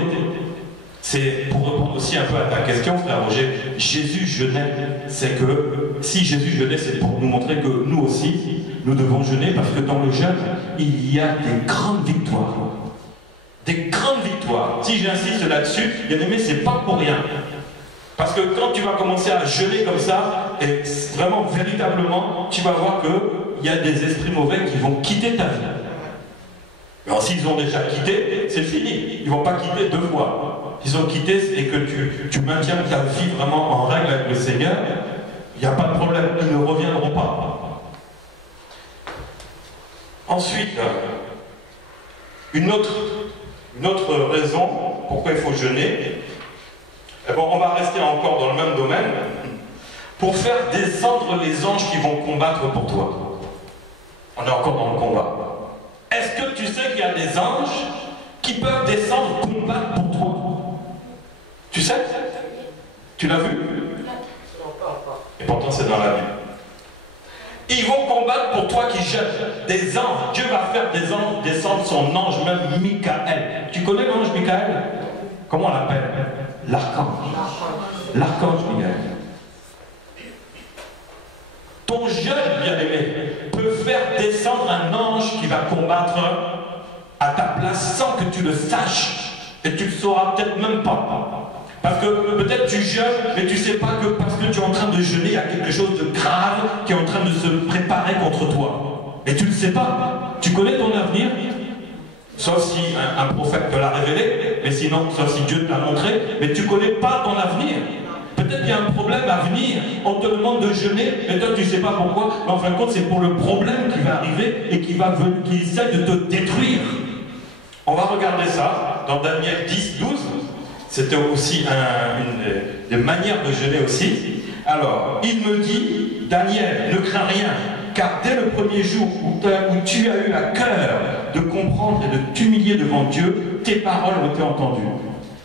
C'est pour répondre aussi un peu à ta question, frère Roger. Jésus jeûnait, c'est que si Jésus jeûnait, c'est pour nous montrer que nous aussi, nous devons jeûner, parce que dans le jeûne, il y a des grandes victoires. Des grandes victoires. Si j'insiste là-dessus, bien aimé, c'est pas pour rien. Parce que quand tu vas commencer à jeûner comme ça, et vraiment, véritablement, tu vas voir qu'il y a des esprits mauvais qui vont quitter ta vie. Alors s'ils ont déjà quitté, c'est fini. Ils ne vont pas quitter 2 fois. S'ils ont quitté et que tu maintiens ta vie vraiment en règle avec le Seigneur, il n'y a pas de problème, ils ne reviendront pas. Ensuite, une autre raison pourquoi il faut jeûner, bon, on va rester encore dans le même domaine, pour faire descendre les anges qui vont combattre pour toi. On est encore dans le combat. Est-ce que tu sais qu'il y a des anges qui peuvent descendre combattre pour toi? Tu sais? Tu l'as vu? Et pourtant c'est dans la Bible. Ils vont combattre pour toi qui jeûnes. Des anges. Dieu va faire des anges descendre son ange, même Michael. Tu connais l'ange Michael? Comment on l'appelle? L'archange. L'archange Michael. Ton jeûne, bien-aimé, peut faire descendre un ange qui va combattre à ta place sans que tu le saches. Et tu ne le sauras peut-être même pas. Parce que peut-être tu jeûnes, mais tu ne sais pas que parce que tu es en train de jeûner, il y a quelque chose de grave qui est en train de se préparer contre toi. Et tu ne le sais pas. Tu connais ton avenir, sauf si un prophète te l'a révélé, mais sinon, sauf si Dieu te l'a montré, mais tu ne connais pas ton avenir. Peut-être qu'il y a un problème à venir, on te demande de jeûner, mais toi tu ne sais pas pourquoi, mais en fin de compte c'est pour le problème qui va arriver et qui essaie de te détruire. On va regarder ça dans Daniel 10, 12. C'était aussi une des manières de jeûner aussi. Alors, il me dit, Daniel, ne crains rien, car dès le premier jour où tu as eu à cœur de comprendre et de t'humilier devant Dieu, tes paroles ont été entendues.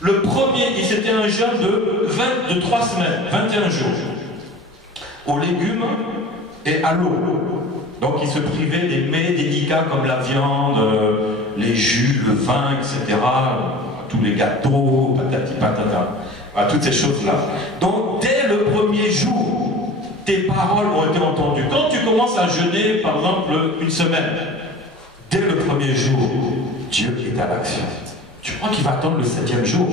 Le premier, c'était un jeûne de 3 semaines, 21 jours, aux légumes et à l'eau. Donc il se privait des mets délicats comme la viande, les jus, le vin, etc., tous les gâteaux, patati patata, voilà, toutes ces choses-là. Donc dès le premier jour, tes paroles ont été entendues. Quand tu commences à jeûner, par exemple, une semaine, dès le premier jour, Dieu est à l'action. Tu crois qu'il va attendre le 7e jour?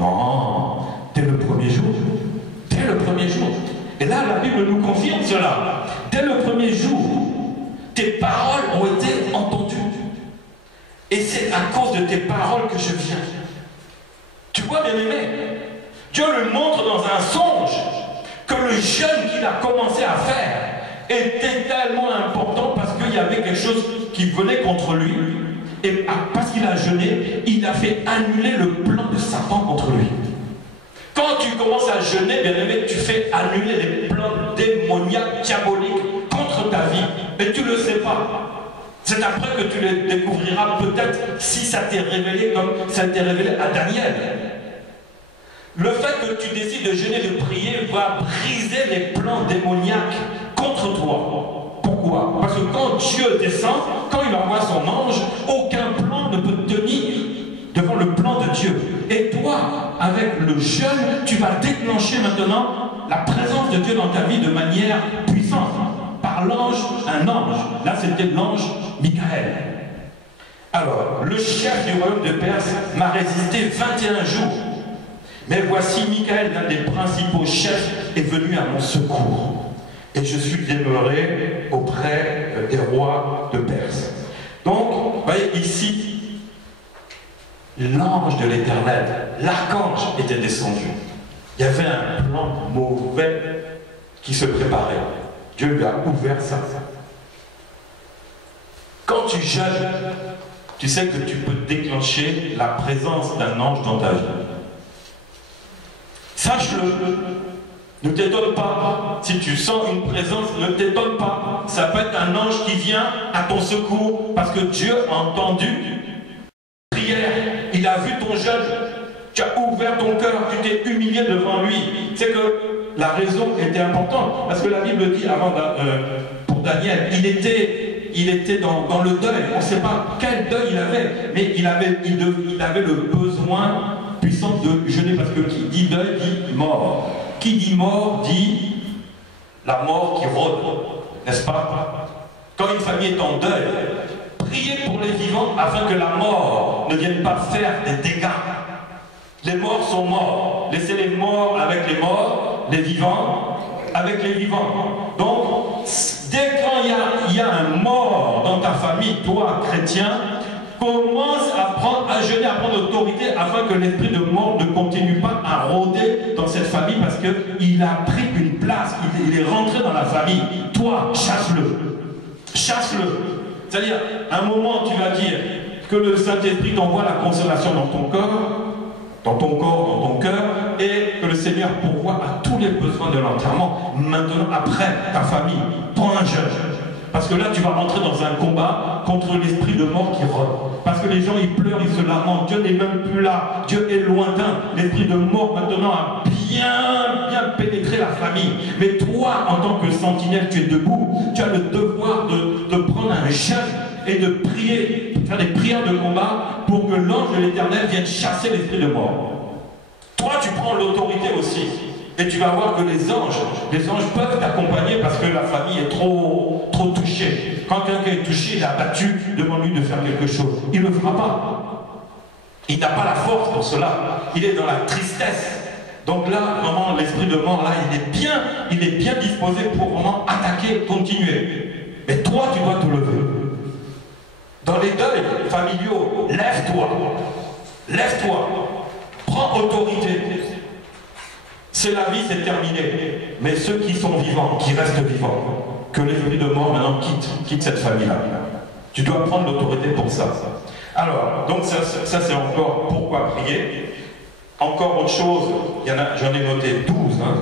Non, dès le premier jour. Dès le premier jour. Et là, la Bible nous confirme cela. Dès le premier jour, tes paroles ont été entendues. Et c'est à cause de tes paroles que je viens. Tu vois, bien-aimé, Dieu le montre dans un songe que le jeûne qu'il a commencé à faire était tellement important parce qu'il y avait quelque chose qui venait contre lui. Et parce qu'il a jeûné, il a fait annuler le plan de Satan contre lui. Quand tu commences à jeûner, bien aimé, tu fais annuler les plans démoniaques, diaboliques contre ta vie. Mais tu ne le sais pas. C'est après que tu les découvriras peut-être si ça t'est révélé comme ça t'est révélé à Daniel. Le fait que tu décides de jeûner, de prier, va briser les plans démoniaques contre toi. Pourquoi? Parce que quand Dieu descend, quand il envoie son ange, aucun plan ne peut tenir devant le plan de Dieu. Et toi, avec le jeûne, tu vas déclencher maintenant la présence de Dieu dans ta vie de manière puissante. Par l'ange, un ange. Là, c'était l'ange Michael. Alors, le chef du royaume de Perse m'a résisté 21 jours. Mais voici Michael, l'un des principaux chefs, est venu à mon secours. Et je suis demeuré auprès des rois de Perse. Donc, vous voyez ici, l'ange de l'Éternel, l'archange était descendu. Il y avait un plan mauvais qui se préparait. Dieu lui a ouvert ça. Quand tu jeûnes, tu sais que tu peux déclencher la présence d'un ange dans ta vie. Sache-le. Ne t'étonne pas. Si tu sens une présence, ne t'étonne pas. Ça peut être un ange qui vient à ton secours parce que Dieu a entendu ta prière. Il a vu ton jeûne. Tu as ouvert ton cœur. Tu t'es humilié devant lui. C'est que la raison était importante. Parce que la Bible dit avant pour Daniel, il était dans le deuil. On ne sait pas quel deuil il avait. Mais il avait le besoin puissant de jeûner. Parce que qui dit deuil dit mort. Qui dit mort dit la mort qui rôde, n'est-ce pas? Quand une famille est en deuil, priez pour les vivants afin que la mort ne vienne pas faire des dégâts. Les morts sont morts. Laissez les morts avec les morts, les vivants avec les vivants. Donc, dès quand il y a un mort dans ta famille, toi, chrétien, commence à jeûner, à prendre l'autorité afin que l'esprit de mort ne continue pas à rôder dans cette famille parce qu'il a pris une place, il est rentré dans la famille. Toi, chasse-le. Chasse-le. C'est-à-dire, à un moment, tu vas dire que le Saint-Esprit t'envoie la consolation dans ton corps, dans ton cœur, et que le Seigneur pourvoit à tous les besoins de l'enterrement. Maintenant, après, ta famille, prends un jeûne. Parce que là, tu vas rentrer dans un combat contre l'esprit de mort qui rôde. Parce que les gens, ils pleurent, ils se lamentent. Dieu n'est même plus là. Dieu est lointain. L'esprit de mort, maintenant, a bien pénétré la famille. Mais toi, en tant que sentinelle, tu es debout. Tu as le devoir de prendre un jeûne et de prier, faire des prières de combat pour que l'ange de l'Éternel vienne chasser l'esprit de mort. Toi, tu prends l'autorité aussi. Et tu vas voir que les anges peuvent t'accompagner parce que la famille est trop touchée. Quand quelqu'un est touché, il est abattu, demande-lui de faire quelque chose. Il ne le fera pas. Il n'a pas la force pour cela. Il est dans la tristesse. Donc là, vraiment, l'esprit de mort, là, il est bien disposé pour vraiment attaquer, continuer. Mais toi, tu dois te lever. Dans les deuils familiaux, lève-toi. Lève-toi. Prends autorité. C'est la vie, c'est terminé. Mais ceux qui sont vivants, qui restent vivants, que l'esprit de mort maintenant quitte cette famille-là. Tu dois prendre l'autorité pour ça. Alors, donc ça c'est encore pourquoi prier. Encore autre chose, j'en ai noté 12. Hein.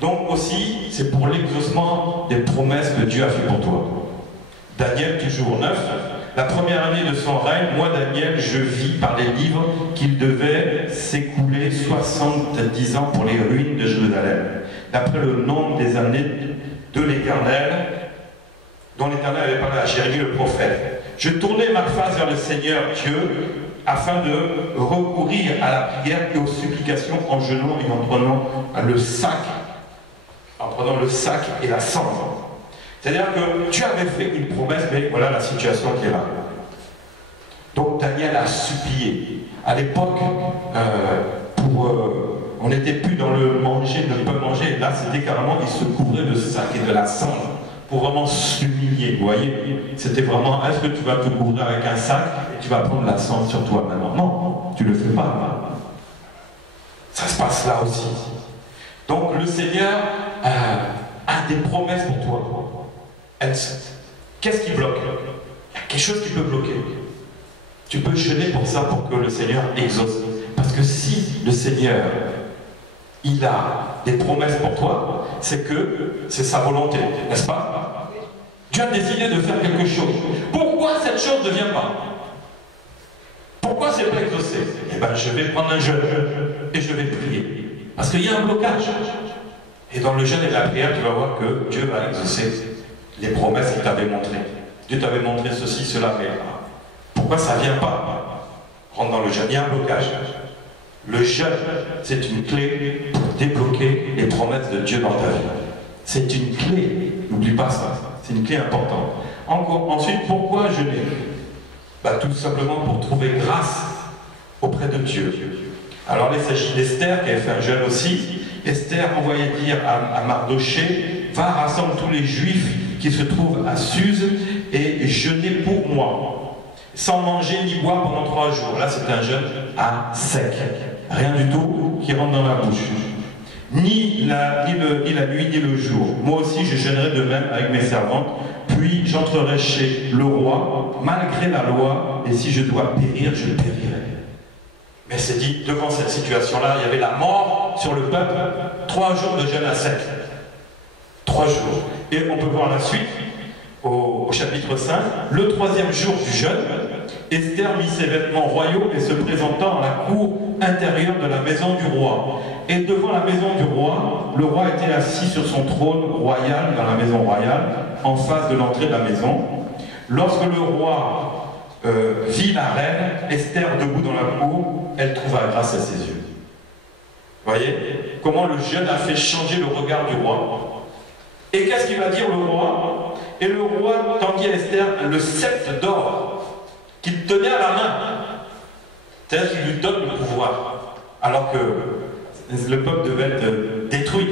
Donc aussi, c'est pour l'exaucement des promesses que Dieu a fait pour toi. Daniel, toujours 9. La première année de son règne, moi Daniel, je vis par les livres qu'il devait s'écouler 70 ans pour les ruines de Jérusalem, d'après le nombre des années de l'Éternel, dont l'Éternel avait parlé à Jérémie le prophète. Je tournai ma face vers le Seigneur Dieu, afin de recourir à la prière et aux supplications en jeûnant et en prenant le sac et la cendre. C'est-à-dire que tu avais fait une promesse, mais voilà la situation qui est là. Donc Daniel a supplié. À l'époque, on n'était plus dans le manger, ne pas manger. Là, c'était carrément, il se couvrait de sac et de la cendre pour vraiment s'humilier. Vous voyez, c'était vraiment, est-ce que tu vas te couvrir avec un sac et tu vas prendre la cendre sur toi maintenant? Non, tu ne le fais pas. Ça se passe là aussi. Donc le Seigneur a des promesses pour toi. Qu'est-ce qui bloque? Il y a quelque chose qui peut bloquer. Tu peux jeûner pour ça, pour que le Seigneur exauce. Parce que si le Seigneur, il a des promesses pour toi, c'est que c'est sa volonté, n'est-ce pas? Dieu a décidé de faire quelque chose. Pourquoi cette chose ne vient pas? Pourquoi c'est pas exaucé? Eh bien, je vais prendre un jeûne et je vais prier. Parce qu'il y a un blocage. Et dans le jeûne et la prière, tu vas voir que Dieu va exaucer les promesses qu'il t'avait montrées. Dieu t'avait montré ceci, cela, mais pourquoi ça ne vient pas? Rentre dans le jeûne, il y a un blocage. Le jeûne, c'est une clé pour débloquer les promesses de Dieu dans ta vie. C'est une clé, n'oublie pas ça, c'est une clé importante. Ensuite, pourquoi jeûner? Tout simplement pour trouver grâce auprès de Dieu. Alors là, il s'agit d'Esther qui avait fait un jeûne aussi. Esther envoyait dire à Mardoché, va rassembler tous les Juifs qui se trouvent à Suse et jeûner pour moi, sans manger ni boire pendant 3 jours. Là, c'est un jeûne à sec, rien du tout qui rentre dans la bouche, ni la nuit ni le jour. Moi aussi, je jeûnerai de même avec mes servantes, puis j'entrerai chez le roi, malgré la loi, et si je dois périr, je périrai. Mais c'est dit, devant cette situation-là, il y avait la mort sur le peuple, 3 jours de jeûne à sec. 3 jours. Et on peut voir la suite, au chapitre 5, le 3e jour du jeûne, Esther mit ses vêtements royaux et se présentant à la cour intérieure de la maison du roi. Et devant la maison du roi, le roi était assis sur son trône royal dans la maison royale, en face de l'entrée de la maison. Lorsque le roi vit la reine, Esther debout dans la cour, elle trouva grâce à ses yeux. Voyez comment le jeûne a fait changer le regard du roi. Et qu'est-ce qu'il va dire le roi? Et le roi tendit à Esther le sceptre d'or qu'il tenait à la main. C'est-à-dire qu'il lui donne le pouvoir, alors que le peuple devait être détruit.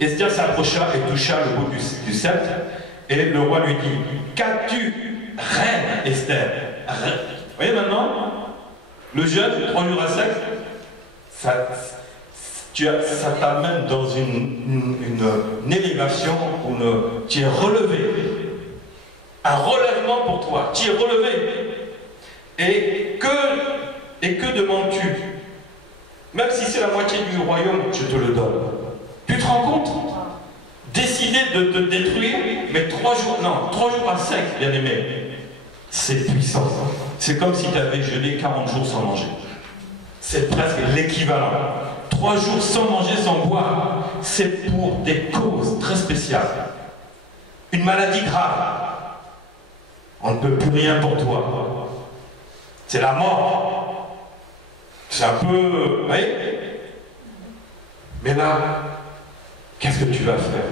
Esther s'approcha et toucha le bout du sceptre, et le roi lui dit, qu'as-tu, reine Esther? Vous voyez maintenant, le jeûne, 3 jours à sec, ça t'amène dans une élévation où tu es relevé. Un relèvement pour toi. Tu es relevé. Et que demandes-tu? Même si c'est la moitié du royaume, je te le donne. Tu te rends compte? Décider de te détruire, mais 3 jours à sec, bien aimé. C'est puissant. C'est comme si tu avais jeûné 40 jours sans manger. C'est presque l'équivalent. 3 jours sans manger, sans boire, c'est pour des causes très spéciales. Une maladie grave. On ne peut plus rien pour toi. C'est la mort. C'est un peu... Vous voyez? Mais là, qu'est-ce que tu vas faire?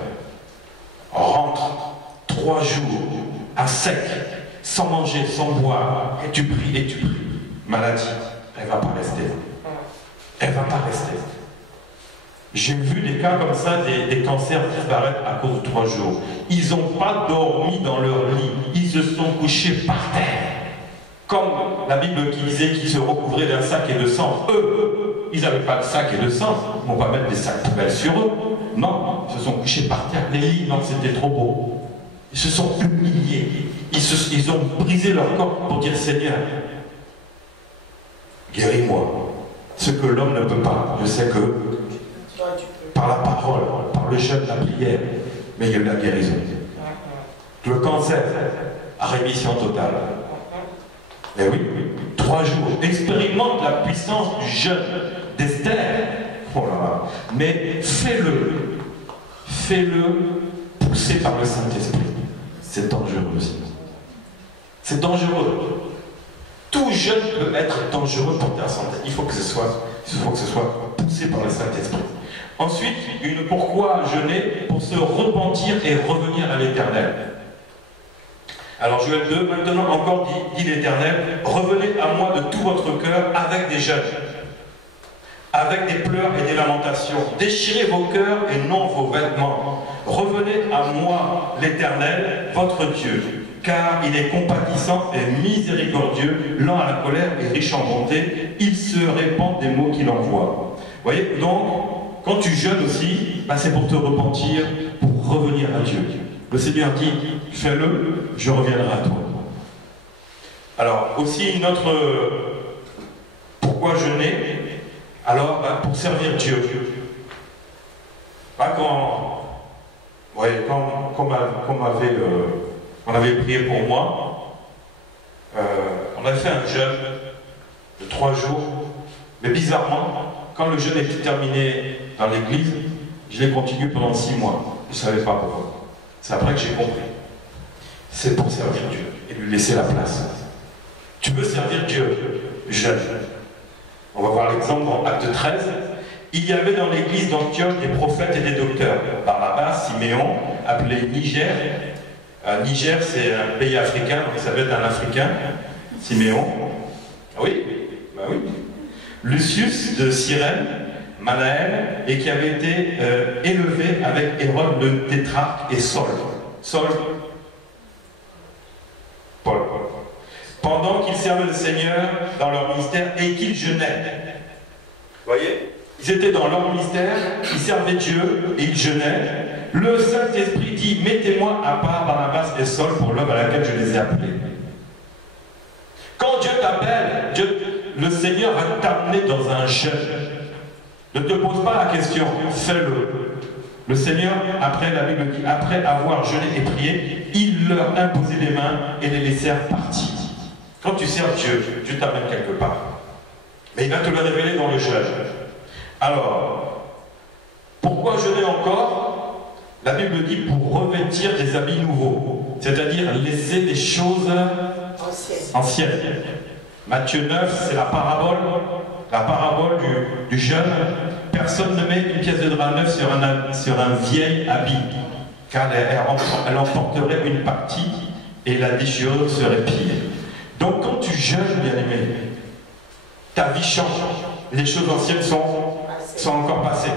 Rentre 3 jours à sec, sans manger, sans boire, et tu pries, et tu pries. Maladie, elle ne va pas rester. Elle ne va pas rester. J'ai vu des cas comme ça, des cancers disparaître à cause de 3 jours. Ils n'ont pas dormi dans leur lit. Ils se sont couchés par terre. Comme la Bible qui disait qu'ils se recouvraient d'un sac et de sang. Eux, ils n'avaient pas de sac et de sang. Ils ne vont pas mettre des sacs poubelles sur eux. Non, ils se sont couchés par terre. Les lits, non, c'était trop beau. Ils se sont humiliés. Ils ont brisé leur corps pour dire, Seigneur, guéris-moi. Ce que l'homme ne peut pas. Je sais que par la parole, par le jeûne, la prière, mais il y a eu la guérison. Le cancer, à rémission totale. Eh oui, 3 jours. Expérimente la puissance du jeûne d'Esther. Oh là là. Mais fais-le. Fais-le poussé par le Saint-Esprit. C'est dangereux aussi. C'est dangereux. Tout jeûne peut être dangereux pour ta santé. Il faut que ce soit poussé par le Saint-Esprit. Ensuite, pourquoi jeûner? Pour se repentir et revenir à l'Éternel. Alors Joël 2, maintenant encore dit l'Éternel, revenez à moi de tout votre cœur avec des jeûnes, avec des pleurs et des lamentations. Déchirez vos cœurs et non vos vêtements. Revenez à moi, l'Éternel, votre Dieu, car il est compatissant et miséricordieux, lent à la colère et riche en bonté. Il se répand des mots qu'il envoie. Vous voyez, donc, quand tu jeûnes aussi, c'est pour te repentir, pour revenir à Dieu. Le Seigneur dit, fais-le, je reviendrai à toi. Alors, aussi une autre... Pourquoi jeûner? Alors, pour servir Dieu. On avait prié pour moi, on avait fait un jeûne de 3 jours, mais bizarrement, quand le jeûne était terminé dans l'église, je l'ai continué pendant 6 mois. Je ne savais pas pourquoi. C'est après que j'ai compris. C'est pour servir Dieu et lui laisser la place. Tu veux servir Dieu, jeûne. On va voir l'exemple dans Acte 13. Il y avait dans l'église d'Antioche des prophètes et des docteurs. Barnabas, Siméon, appelé Niger. Niger, c'est un pays africain, donc ça veut être un Africain. Siméon. Ah oui, bah oui. Lucius de Cyrène, Manaël, et qui avait été élevé avec Hérode le tétrarque et Saul. Paul. Pendant qu'ils servaient le Seigneur dans leur ministère et qu'ils jeûnaient. Vous voyez? Ils étaient dans leur ministère, ils servaient Dieu et ils jeûnaient. Le Saint-Esprit dit, mettez-moi à part Barnabas et Saul pour l'œuvre à laquelle je les ai appelés. Quand Dieu t'appelle, le Seigneur va t'amener dans un jeûne. Ne te pose pas la question, fais-le. Le Seigneur, après, la Bible dit, après avoir jeûné et prié, il leur imposait les mains et les laissèrent partir. Quand tu sers Dieu, Dieu t'amène quelque part. Mais il va te le révéler dans le jeûne. Alors, pourquoi jeûner encore? La Bible dit pour revêtir des habits nouveaux, c'est-à-dire laisser des choses anciennes. Matthieu 9, c'est la parabole du jeûne. Personne ne met une pièce de drap neuf sur un vieil habit, car elle emporterait une partie et la déchirure serait pire. Donc quand tu jeûnes, bien aimé, ta vie change. Les choses anciennes sont encore passées.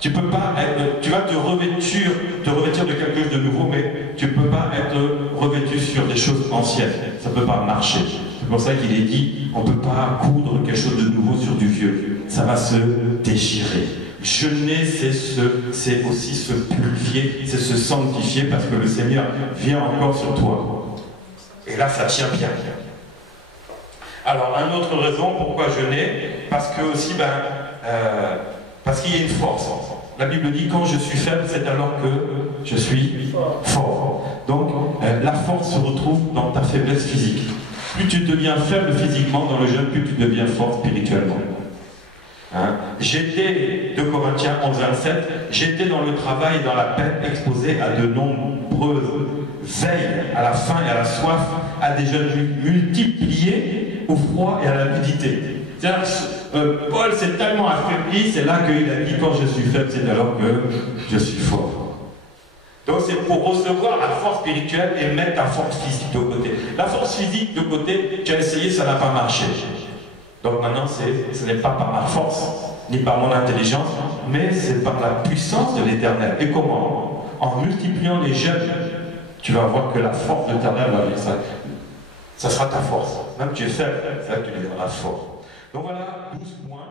Tu peux pas tu vas te revêtir de quelque chose de nouveau, mais tu ne peux pas être revêtu sur des choses anciennes. Ça ne peut pas marcher. C'est pour ça qu'il est dit, on ne peut pas coudre quelque chose de nouveau sur du vieux. Ça va se déchirer. Jeûner, c'est aussi se purifier, c'est se sanctifier, parce que le Seigneur vient encore sur toi. Et là, ça tient bien. Alors, une autre raison pourquoi jeûner, parce que aussi, parce qu'il y a une force. La Bible dit, quand je suis faible, c'est alors que je suis fort. Donc, la force se retrouve dans ta faiblesse physique. Plus tu deviens faible physiquement dans le jeûne, plus tu deviens fort spirituellement. J'étais, 2 Corinthiens 11, 27, j'étais dans le travail et dans la peine, exposé à de nombreuses veilles, à la faim et à la soif, à des jeûnes multipliés, au froid et à la nudité. Paul s'est tellement affaibli, c'est là qu'il a dit, quand je suis faible, c'est alors que je suis fort. Donc c'est pour recevoir la force spirituelle et mettre ta force physique de côté. La force physique de côté, tu as essayé, ça n'a pas marché. Donc maintenant, ce n'est pas par ma force, ni par mon intelligence, mais c'est par la puissance de l'Éternel. Et comment? En multipliant les jeûnes, tu vas voir que la force de l'Éternel va venir. Ça sera ta force. Même tu es faible, c'est là que tu deviendras fort. Donc voilà, 12 points.